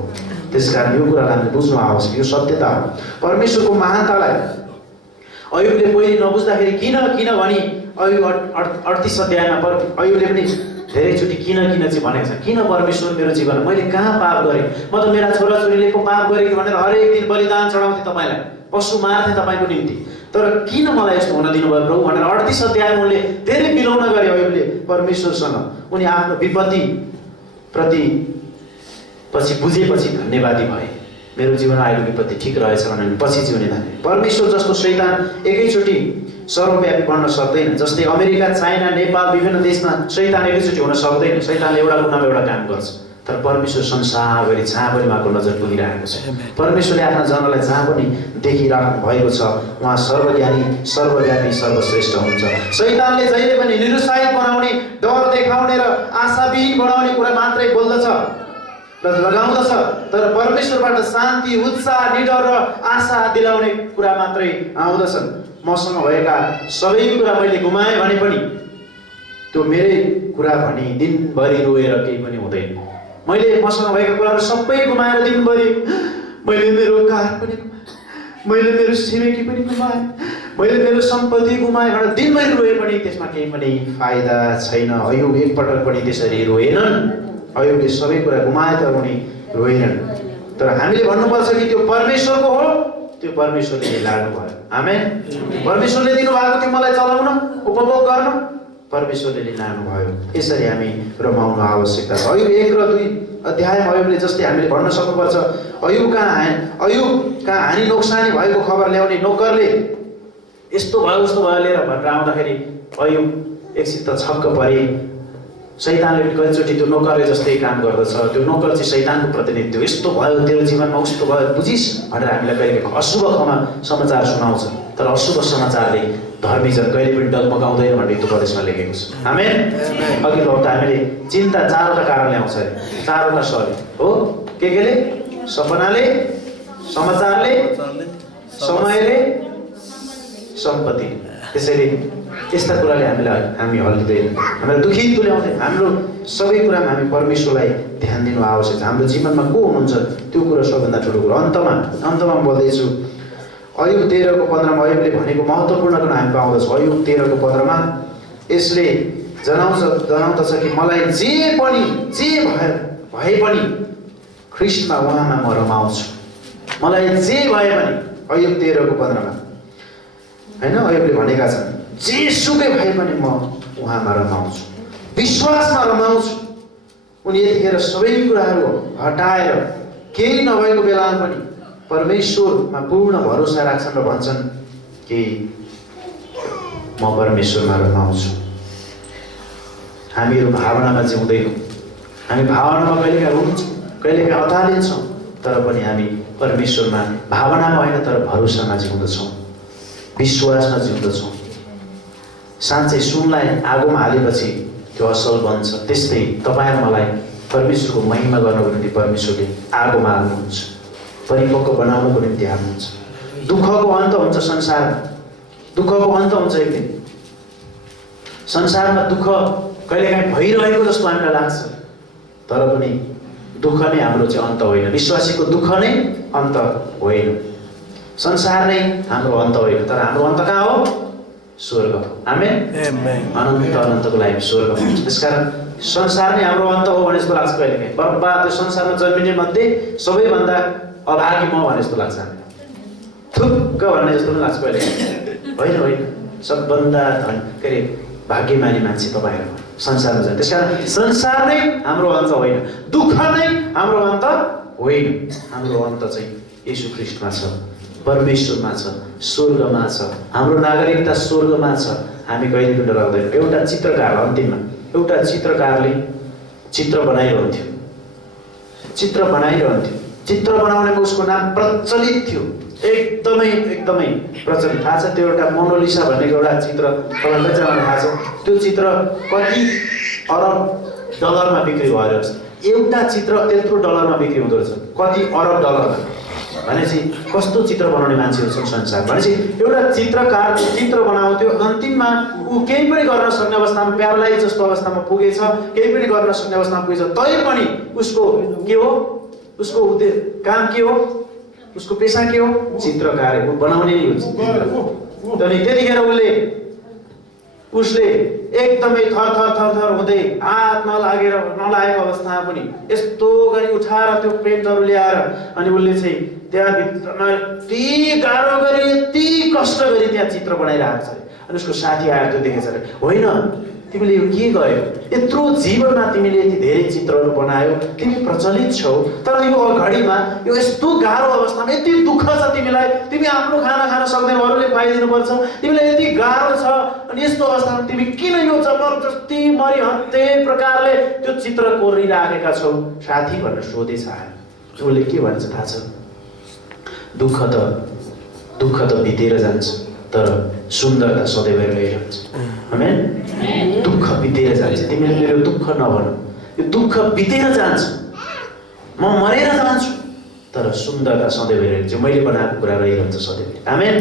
त्यसकारण यो कुरालाई हामीले बुझ्नु आवश्यक, यो सत्यता हो। परमेश्वरको महानतालाई अयुबले पहिले नबुझ्दाखेरि किन भनी अयुब 38 अध्यायमा अयुबले पनि धेरैचोटि किन चाहिँ भनेको छ। किन परमेश्वर मेरो जीवन, मैले कहाँ पाप गरेँ? म त मेरा छोराछोरीले पो पाप गरेँ भनेर हरेक दिन बलिदान चढाउँथेँ तपाईँलाई, पशु मार्थे तपाईँको निम्ति, तर किन मलाई यस्तो हुन दिनुभयो प्रभु भनेर 38 अध्यायमा उनले धेरै बिलौन गरे अयुबले परमेश्वरसँग। उनी आफ्नो विपत्ति प्रति पछि बुझेपछि धन्यवादी भए। मेरो जीवनमा आएको विपत्ति ठिक रहेछ भने पछि जिउने थाले। परमेश्वर जस्तो शैतान एकैचोटि सर्वव्यापी बन्न सक्दैन। जस्तै अमेरिका, चाइना, नेपाल, विभिन्न देशमा शैतान एकैचोटि हुन सक्दैन। शैतानले एउटा कुरामा एउटा काम गर्छ, तर परमेश्वर संसारभरि जहाँ पनि उहाँको नजर पुगिरहेको छ। परमेश्वरले आफ्ना जनलाई जहाँ पनि देखिराख्नु भएको छ। उहाँ सर्वज्ञानी, सर्वव्यापी, सर्वश्रेष्ठ हुन्छ। शैतानले जहिले पनि निरुत्साहित बनाउने, डर देखाउने र आशाविहीन बनाउने कुरा मात्रै बोल्दछ र लगाउँदछ, तर परमेश्वरबाट शान्ति, उत्साह, निडर र आशा दिलाउने कुरा मात्रै आउँदछन्। मसँग भएका सबै कुरा मैले गुमाएँ भने पनि त्यो मेरै कुरा भनी दिनभरि रोएर केही पनि हुँदैन। मैले मसँग भएका कुराहरू सबै गुमाएर दिनभरि मैले मेरो कार पनि गुमाएँ, मैले मेरो छिमेकी पनि गुमाएँ, मैले मेरो सम्पत्ति गुमाएँ भनेर दिनभरि रोए पनि त्यसमा केही पनि फाइदा छैन। अयुब एकपटक पनि त्यसरी रोएनन्। अयुबले सबै कुरा गुमाए तर उनी रोएनन्। तर हामीले भन्नुपर्छ कि त्यो परमेश्वरको हो, त्यो परमेश्वरले लानु भयो। आमेन। परमेश्वरले दिनुभएको त्यो मलाई चलाउन, उपभोग गर्न परमेश्वरले लानुभयो। यसरी हामी रमाउनु आवश्यकता छ। अयुब 1 र 2 अध्यायमा अयुबले जस्तै हामीले भन्न सक्नुपर्छ, अयुब कहाँ हानि नोक्सानी भएको खबर ल्याउने नोकरले यस्तो भयो उस्तो भयो लिएर भनेर आउँदाखेरि अयुब एकछिन त छक्क परे। शैतानले पनि कतिचोटि त्यो नोकरले जस्तै काम गर्दछ। त्यो नोकर चाहिँ शैतानको प्रतिनिधित्व, यस्तो भयो तेरो जीवनमा, उस्तो भयो, बुझिस् भनेर हामीलाई कहिले अशुभ समाचार सुनाउँछ। तर अशुभ समाचारले धर्मीजन कहिले पनि डगमगाउँदैन भन्ने त्यो प्रदेशमा लेखेको छ। आमेन। अघिल्लो हप्ता हामीले चिन्ता 4वटा कारणले आउँछ अरे, 4वटा सरी हो। केले? सपनाले, समाचारले, समयले, सम्पत्ति। त्यसैले यस्ता कुराले हामी हल्लिँदैन, हामीलाई दुखित तुल्याउँदैन। हाम्रो सबै कुरामा हामी परमेश्वरलाई ध्यान दिनु आवश्यक छ। हाम्रो जीवनमा को हुनुहुन्छ त्यो कुरा सबभन्दा ठुलो कुरो। अन्तमा बोल्दैछु, अयुब 13:15 अयुबले भनेको महत्त्वपूर्ण कुरा हामी पाउँदछौँ। अयुब 13:15 यसले जनाउँदछ कि मलाई जे भए पनि ख्रिस्टमा उहाँमा म रमाउँछु। मलाई जे भए पनि, अयुब 13:15 होइन, अयुबले भनेका छन् जेसुकै भए पनि म उहाँमा रमाउँछु, विश्वासमा रमाउँछु। उनी यतिखेर सबै कुराहरू हटाएर केही नभएको बेलामा पनि परमेश्वरमा पूर्ण भरोसा राख्छन् र भन्छन् कि म परमेश्वरमा रमाउँछु। हामीहरू भावनामा जिउँदैनौँ। हामी भावनामा कहिलेकाहीँ रुन्छौँ, कहिलेकाहीँ अतालिन्छौँ, तर पनि हामी परमेश्वरमा भावनामा होइन तर भरोसामा जिउँदछौँ, विश्वासमा जिउँदछौँ। साँच्चै सुनलाई आगोमा हालेपछि त्यो असल बन्छ। त्यस्तै तपाईँ र मलाई परमेश्वरको महिमा गर्नको निम्ति परमेश्वरले आगोमा हाल्नुहुन्छ, परिपक्व बनाउनको निम्ति हाल्नुहुन्छ। दुःखको अन्त हुन्छ संसारमा, दुःखको अन्त हुन्छ एक दिन। संसारमा दुःख कहिलेकाहीँ भइरहेको जस्तो हामीलाई लाग्छ, तर पनि दुःख नै हाम्रो चाहिँ अन्त होइन। विश्वासीको दुःख नै अन्त होइन, संसार नै हाम्रो अन्त होइन, तर हाम्रो अन्त कहाँ हो? स्वर्ग। आमेन। अनन्त अनन्तको लागि स्वर्ग। त्यसकारण संसार नै हाम्रो अन्त हो भने जस्तो लाग्छ कहिलेकाहीँ। बर्बाद त्यो संसारमा जन्मिने मध्ये सबैभन्दा अभागी म भने जस्तो लाग्छ हामीलाई, थुक्क भन्ने जस्तो पनि लाग्छ कहिलेकाहीँ। होइन होइन, सबभन्दा के अरे भाग्यमानी मान्छे तपाईँहरू संसारमा छ। त्यसकारण संसार नै हाम्रो अन्त होइन, दुःख नै हाम्रो अन्त होइन। हाम्रो अन्त चाहिँ येशू ख्रीष्टमा छ, परमेश्वरमा छ, स्वर्गमा छ। हाम्रो नागरिकता स्वर्गमा छ। हामी कहिले पनि डराउँदैनौँ। एउटा चित्रकार, अन्तिममा एउटा चित्रकारले चित्र बनाइरहन्थ्यो, चित्र बनाइरहन्थ्यो। चित्र बनाउनेको उसको नाम प्रचलित थियो, एकदमै एकदमै प्रचलित। थाहा छ त्यो एउटा मोनालिसा भन्ने एउटा चित्र तपाईँलाई कतिजनालाई थाहा छ? त्यो चित्र कति अरब डलरमा बिक्री भएर एउटा चित्र त्यत्रो डलरमा बिक्री हुँदो रहेछ, कति अरब डलरमा। भनेपछि कस्तो चित्र बनाउने मान्छेहरू छन् संसार। भनेपछि एउटा चित्रकार चित्र बनाउँथ्यो, अन्तिममा ऊ केही पनि गर्न सक्ने अवस्थामा, प्यारालाइज जस्तो अवस्थामा पुगेछ, केही पनि गर्न सक्ने अवस्थामा पुगेछ, तैपनि उसको के हो? उसको काम के हो? उसको पेसा के हो? चित्रकार हो, बनाउने नै हो चित्र। अनि त्यतिखेर उसले एकदमै थर थर थर थर हुँदै हात नलागेको अवस्थामा पनि यस्तो गरी उठाएर त्यो पेन्टहरू ल्याएर अनि उसले चाहिँ त्यहाँभित्रमा यति गाह्रो गरी यति कष्ट गरी त्यहाँ चित्र बनाइरहेको छ। अनि उसको साथी आएर त्यो देखेछ अरे, होइन तिमीले यो के गर्यो? यत्रो जीवनमा तिमीले यति धेरै चित्रहरू बनायो, तिमी प्रचलित छौ, तर यो घडीमा यो यस्तो गाह्रो अवस्थामा यति दुःख छ तिमीलाई, तिमी आफ्नो खाना खान सक्दैनौ, अरूले खुवाइदिनु पर्छ, तिमीलाई यति गाह्रो छ, अनि यस्तो अवस्थामा तिमी किन यो जबरजस्ती मरिहत्ते प्रकारले त्यो चित्र कोरिराखेका छौ? साथी भनेर सोधेछ आयो। उसले के भन्छ थाहा छ? दुःख त बितेर जान्छ, तर सुन्दरता सदैव रहिरहन्छ। आमेन। दुःख बितेर जान्छ, तिमीले मेरो दुःख नभन, यो दुःख बितेर जान्छ, म मरेर जान्छु, तर सुन्दरता सदैव रहिरहन्छ। मैले बनाएको कुरा रहिरहन्छ सदैव। आमेन।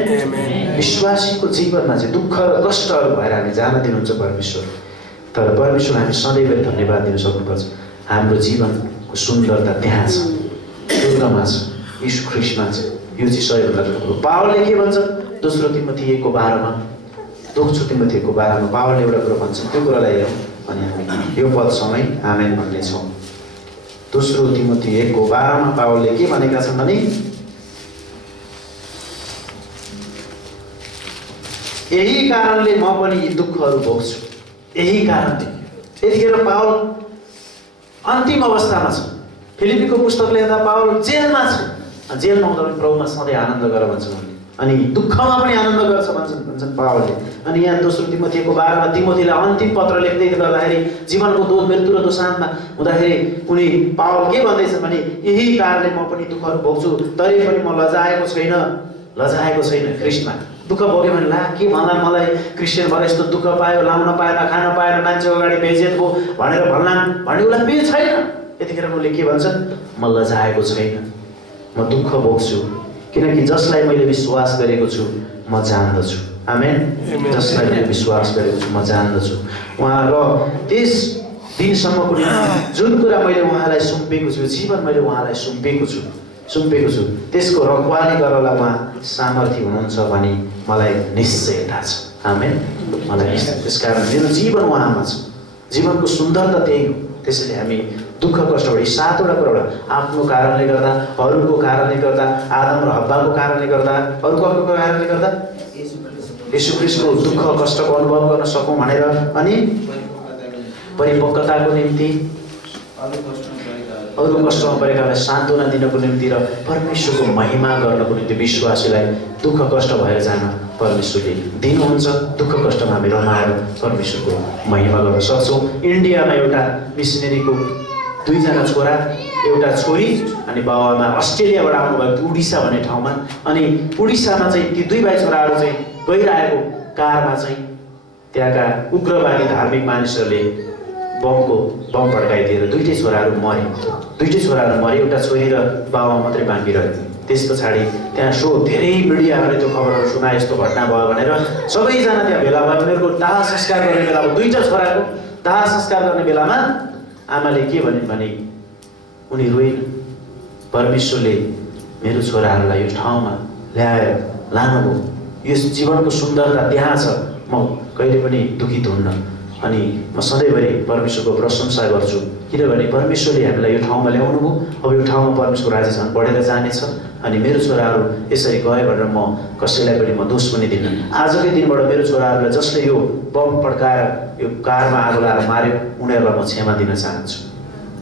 विश्वासीको जीवनमा चाहिँ दुःख र कष्टहरू भएर हामी जान दिनुहुन्छ परमेश्वर, तर परमेश्वर हामी सदैव धन्यवाद दिन सक्नुपर्छ। हाम्रो जीवनको सुन्दरता त्यहाँ छ, स्वर्गमा छ, यीशु ख्रीष्टमा छ। यो चाहिँ सबैभन्दा ठुलो। पावलले के भन्छ? दोस्रो तिमोथी 1:12मा पावलले एउटा कुरो भन्छ, त्यो कुरालाई हेरौँ अनि हामी यो पदसँगै आमेन भन्ने छौँ। दोस्रो तिमोथी 1:12मा पावलले के भनेका छन् भने, यही कारणले म पनि यी दुःखहरू भोग्छु। यही कारणले। यतिखेर पावल अन्तिम अवस्थामा छ। फिलिपीको पुस्तकले हेर्दा पावल जेलमा छ। जेलमा हुँदा पनि प्रभुमा सधैँ आनन्द गर भन्छन्, अनि दुःखमा पनि आनन्द गर्छ भन्छन् पावलले। अनि यहाँ दोस्रो तिमोथी 1:12मा तिमोथीलाई अन्तिम पत्र लेख्दै गर्दाखेरि जीवनको मृत्यु र दोषान्तमा हुँदाखेरि उनी पावल के भन्दैछन् भने, यही कारणले म पनि दुःखहरू भोग्छु, तरै पनि म लजाएको छैन ख्रीष्टमा। दुःख भोग्यो भने ला के भन्ला, मलाई क्रिस्चियन भएर यस्तो दुःख पायो, लाउन पाएन, खान पाएन, मान्छेको अगाडि बेइज्जत भयो भनेर भन्लान् भन्ने उसलाई पेज छैन। यतिखेर उनले के भन्छन्? म लजाएको छैन, म दुःख भोग्छु, किनकि जसलाई मैले विश्वास गरेको छु म जान्दछु। आमेन। जसलाई मैले विश्वास गरेको छु म जान्दछु। उहाँ र त्यस दिनसम्मको जुन कुरा मैले उहाँलाई सुम्पेको छु, जीवन मैले उहाँलाई सुम्पेको छु, त्यसको रखवाली गर्नलाई उहाँ सामर्थ्य हुनुहुन्छ भनी मलाई निश्चय थाहा छ। आमेन। मलाई त्यसकारण मेरो जीवन उहाँमा छ, जीवनको सुन्दरता त्यही हो। त्यसैले हामी दुःख कष्टबाट 7वटा कुराबाट, आफ्नो कारणले गर्दा, अरूको कारणले गर्दा, आदम र हव्वाको कारणले गर्दा, अरूको कारणले गर्दा येशू ख्रीष्टको दुःख कष्टको अनुभव गर्न सकौँ भनेर, अनि परिपक्वताको निम्ति, अरू कष्टमा परेकालाई सान्त्वना दिनको निम्ति र परमेश्वरको महिमा गर्नको निम्ति विश्वासीलाई दुःख कष्ट भएर जान परमेश्वरले दिनुहुन्छ। दुःख कष्टमा हामी रमाएर परमेश्वरको महिमा गर्न सक्छौँ। इन्डियामा एउटा मिसनरीको 2 जना छोरा, एउटा छोरी अनि बाबुआमा अस्ट्रेलियाबाट आउनुभएको उडिसा भन्ने ठाउँमा। अनि उडिसामा चाहिँ ती 2 भाइ छोराहरू चाहिँ गइरहेको कारमा चाहिँ त्यहाँका उग्रवादी धार्मिक मानिसहरूले बम पड्काइदिएर 2 छोराहरू मरे। एउटा छोरी र बाबुआमा मात्रै बाँकी रह्यो। त्यस पछाडि त्यहाँ धेरै मिडियाहरूले त्यो खबरहरू सुनाए यस्तो घटना भयो भनेर सबैजना त्यहाँ भेला भयो। उनीहरूको दाह संस्कार गर्ने बेलामा 2टा छोराको दाह संस्कार गर्ने बेलामा आमाले के भनिन् भने उनी रोइन्, परमेश्वरले मेरो छोराहरूलाई यो ठाउँमा ल्याएर लानुभयो, यस जीवनको सुन्दरता त्यहाँ छ, म कहिले पनि दुखित हुन्न अनि म सधैँभरि परमेश्वरको प्रशंसा गर्छु, किनभने परमेश्वरले हामीलाई यो ठाउँमा ल्याउनु भयो। अब यो ठाउँमा परमेश्वरको राज्य झन् बढेर जानेछ अनि मेरो छोराहरू यसरी गए भनेर म कसैलाई पनि म दोष पनि दिन्न। आजकै दिनबाट मेरो छोराहरूलाई जसले यो बम पड्काएर यो कारमा आगो लगाएर मार्यो उनीहरूलाई म क्षमा दिन चाहन्छु।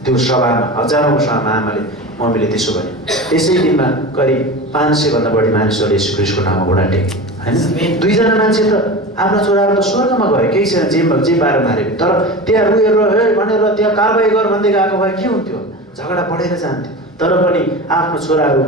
त्यो सभामा हजारौँ सभामा आमाले मम्मीले त्यसो भने त्यसै दिनमा करिब 500 भन्दा बढी मानिसहरूले यीशु ख्रीष्टको नाममा घोडा टेके हैन। 2जना मान्छे त आफ्ना छोराहरू त स्वर्गमा गए, केही छैन, जे पाएर मार्यो, तर त्यहाँ रोएर हे भनेर त्यहाँ कारबाही गर भन्दै गएको भए के हुन्थ्यो? झगडा बढेर जान्थ्यो। तर पनि आफ्नो छोराहरू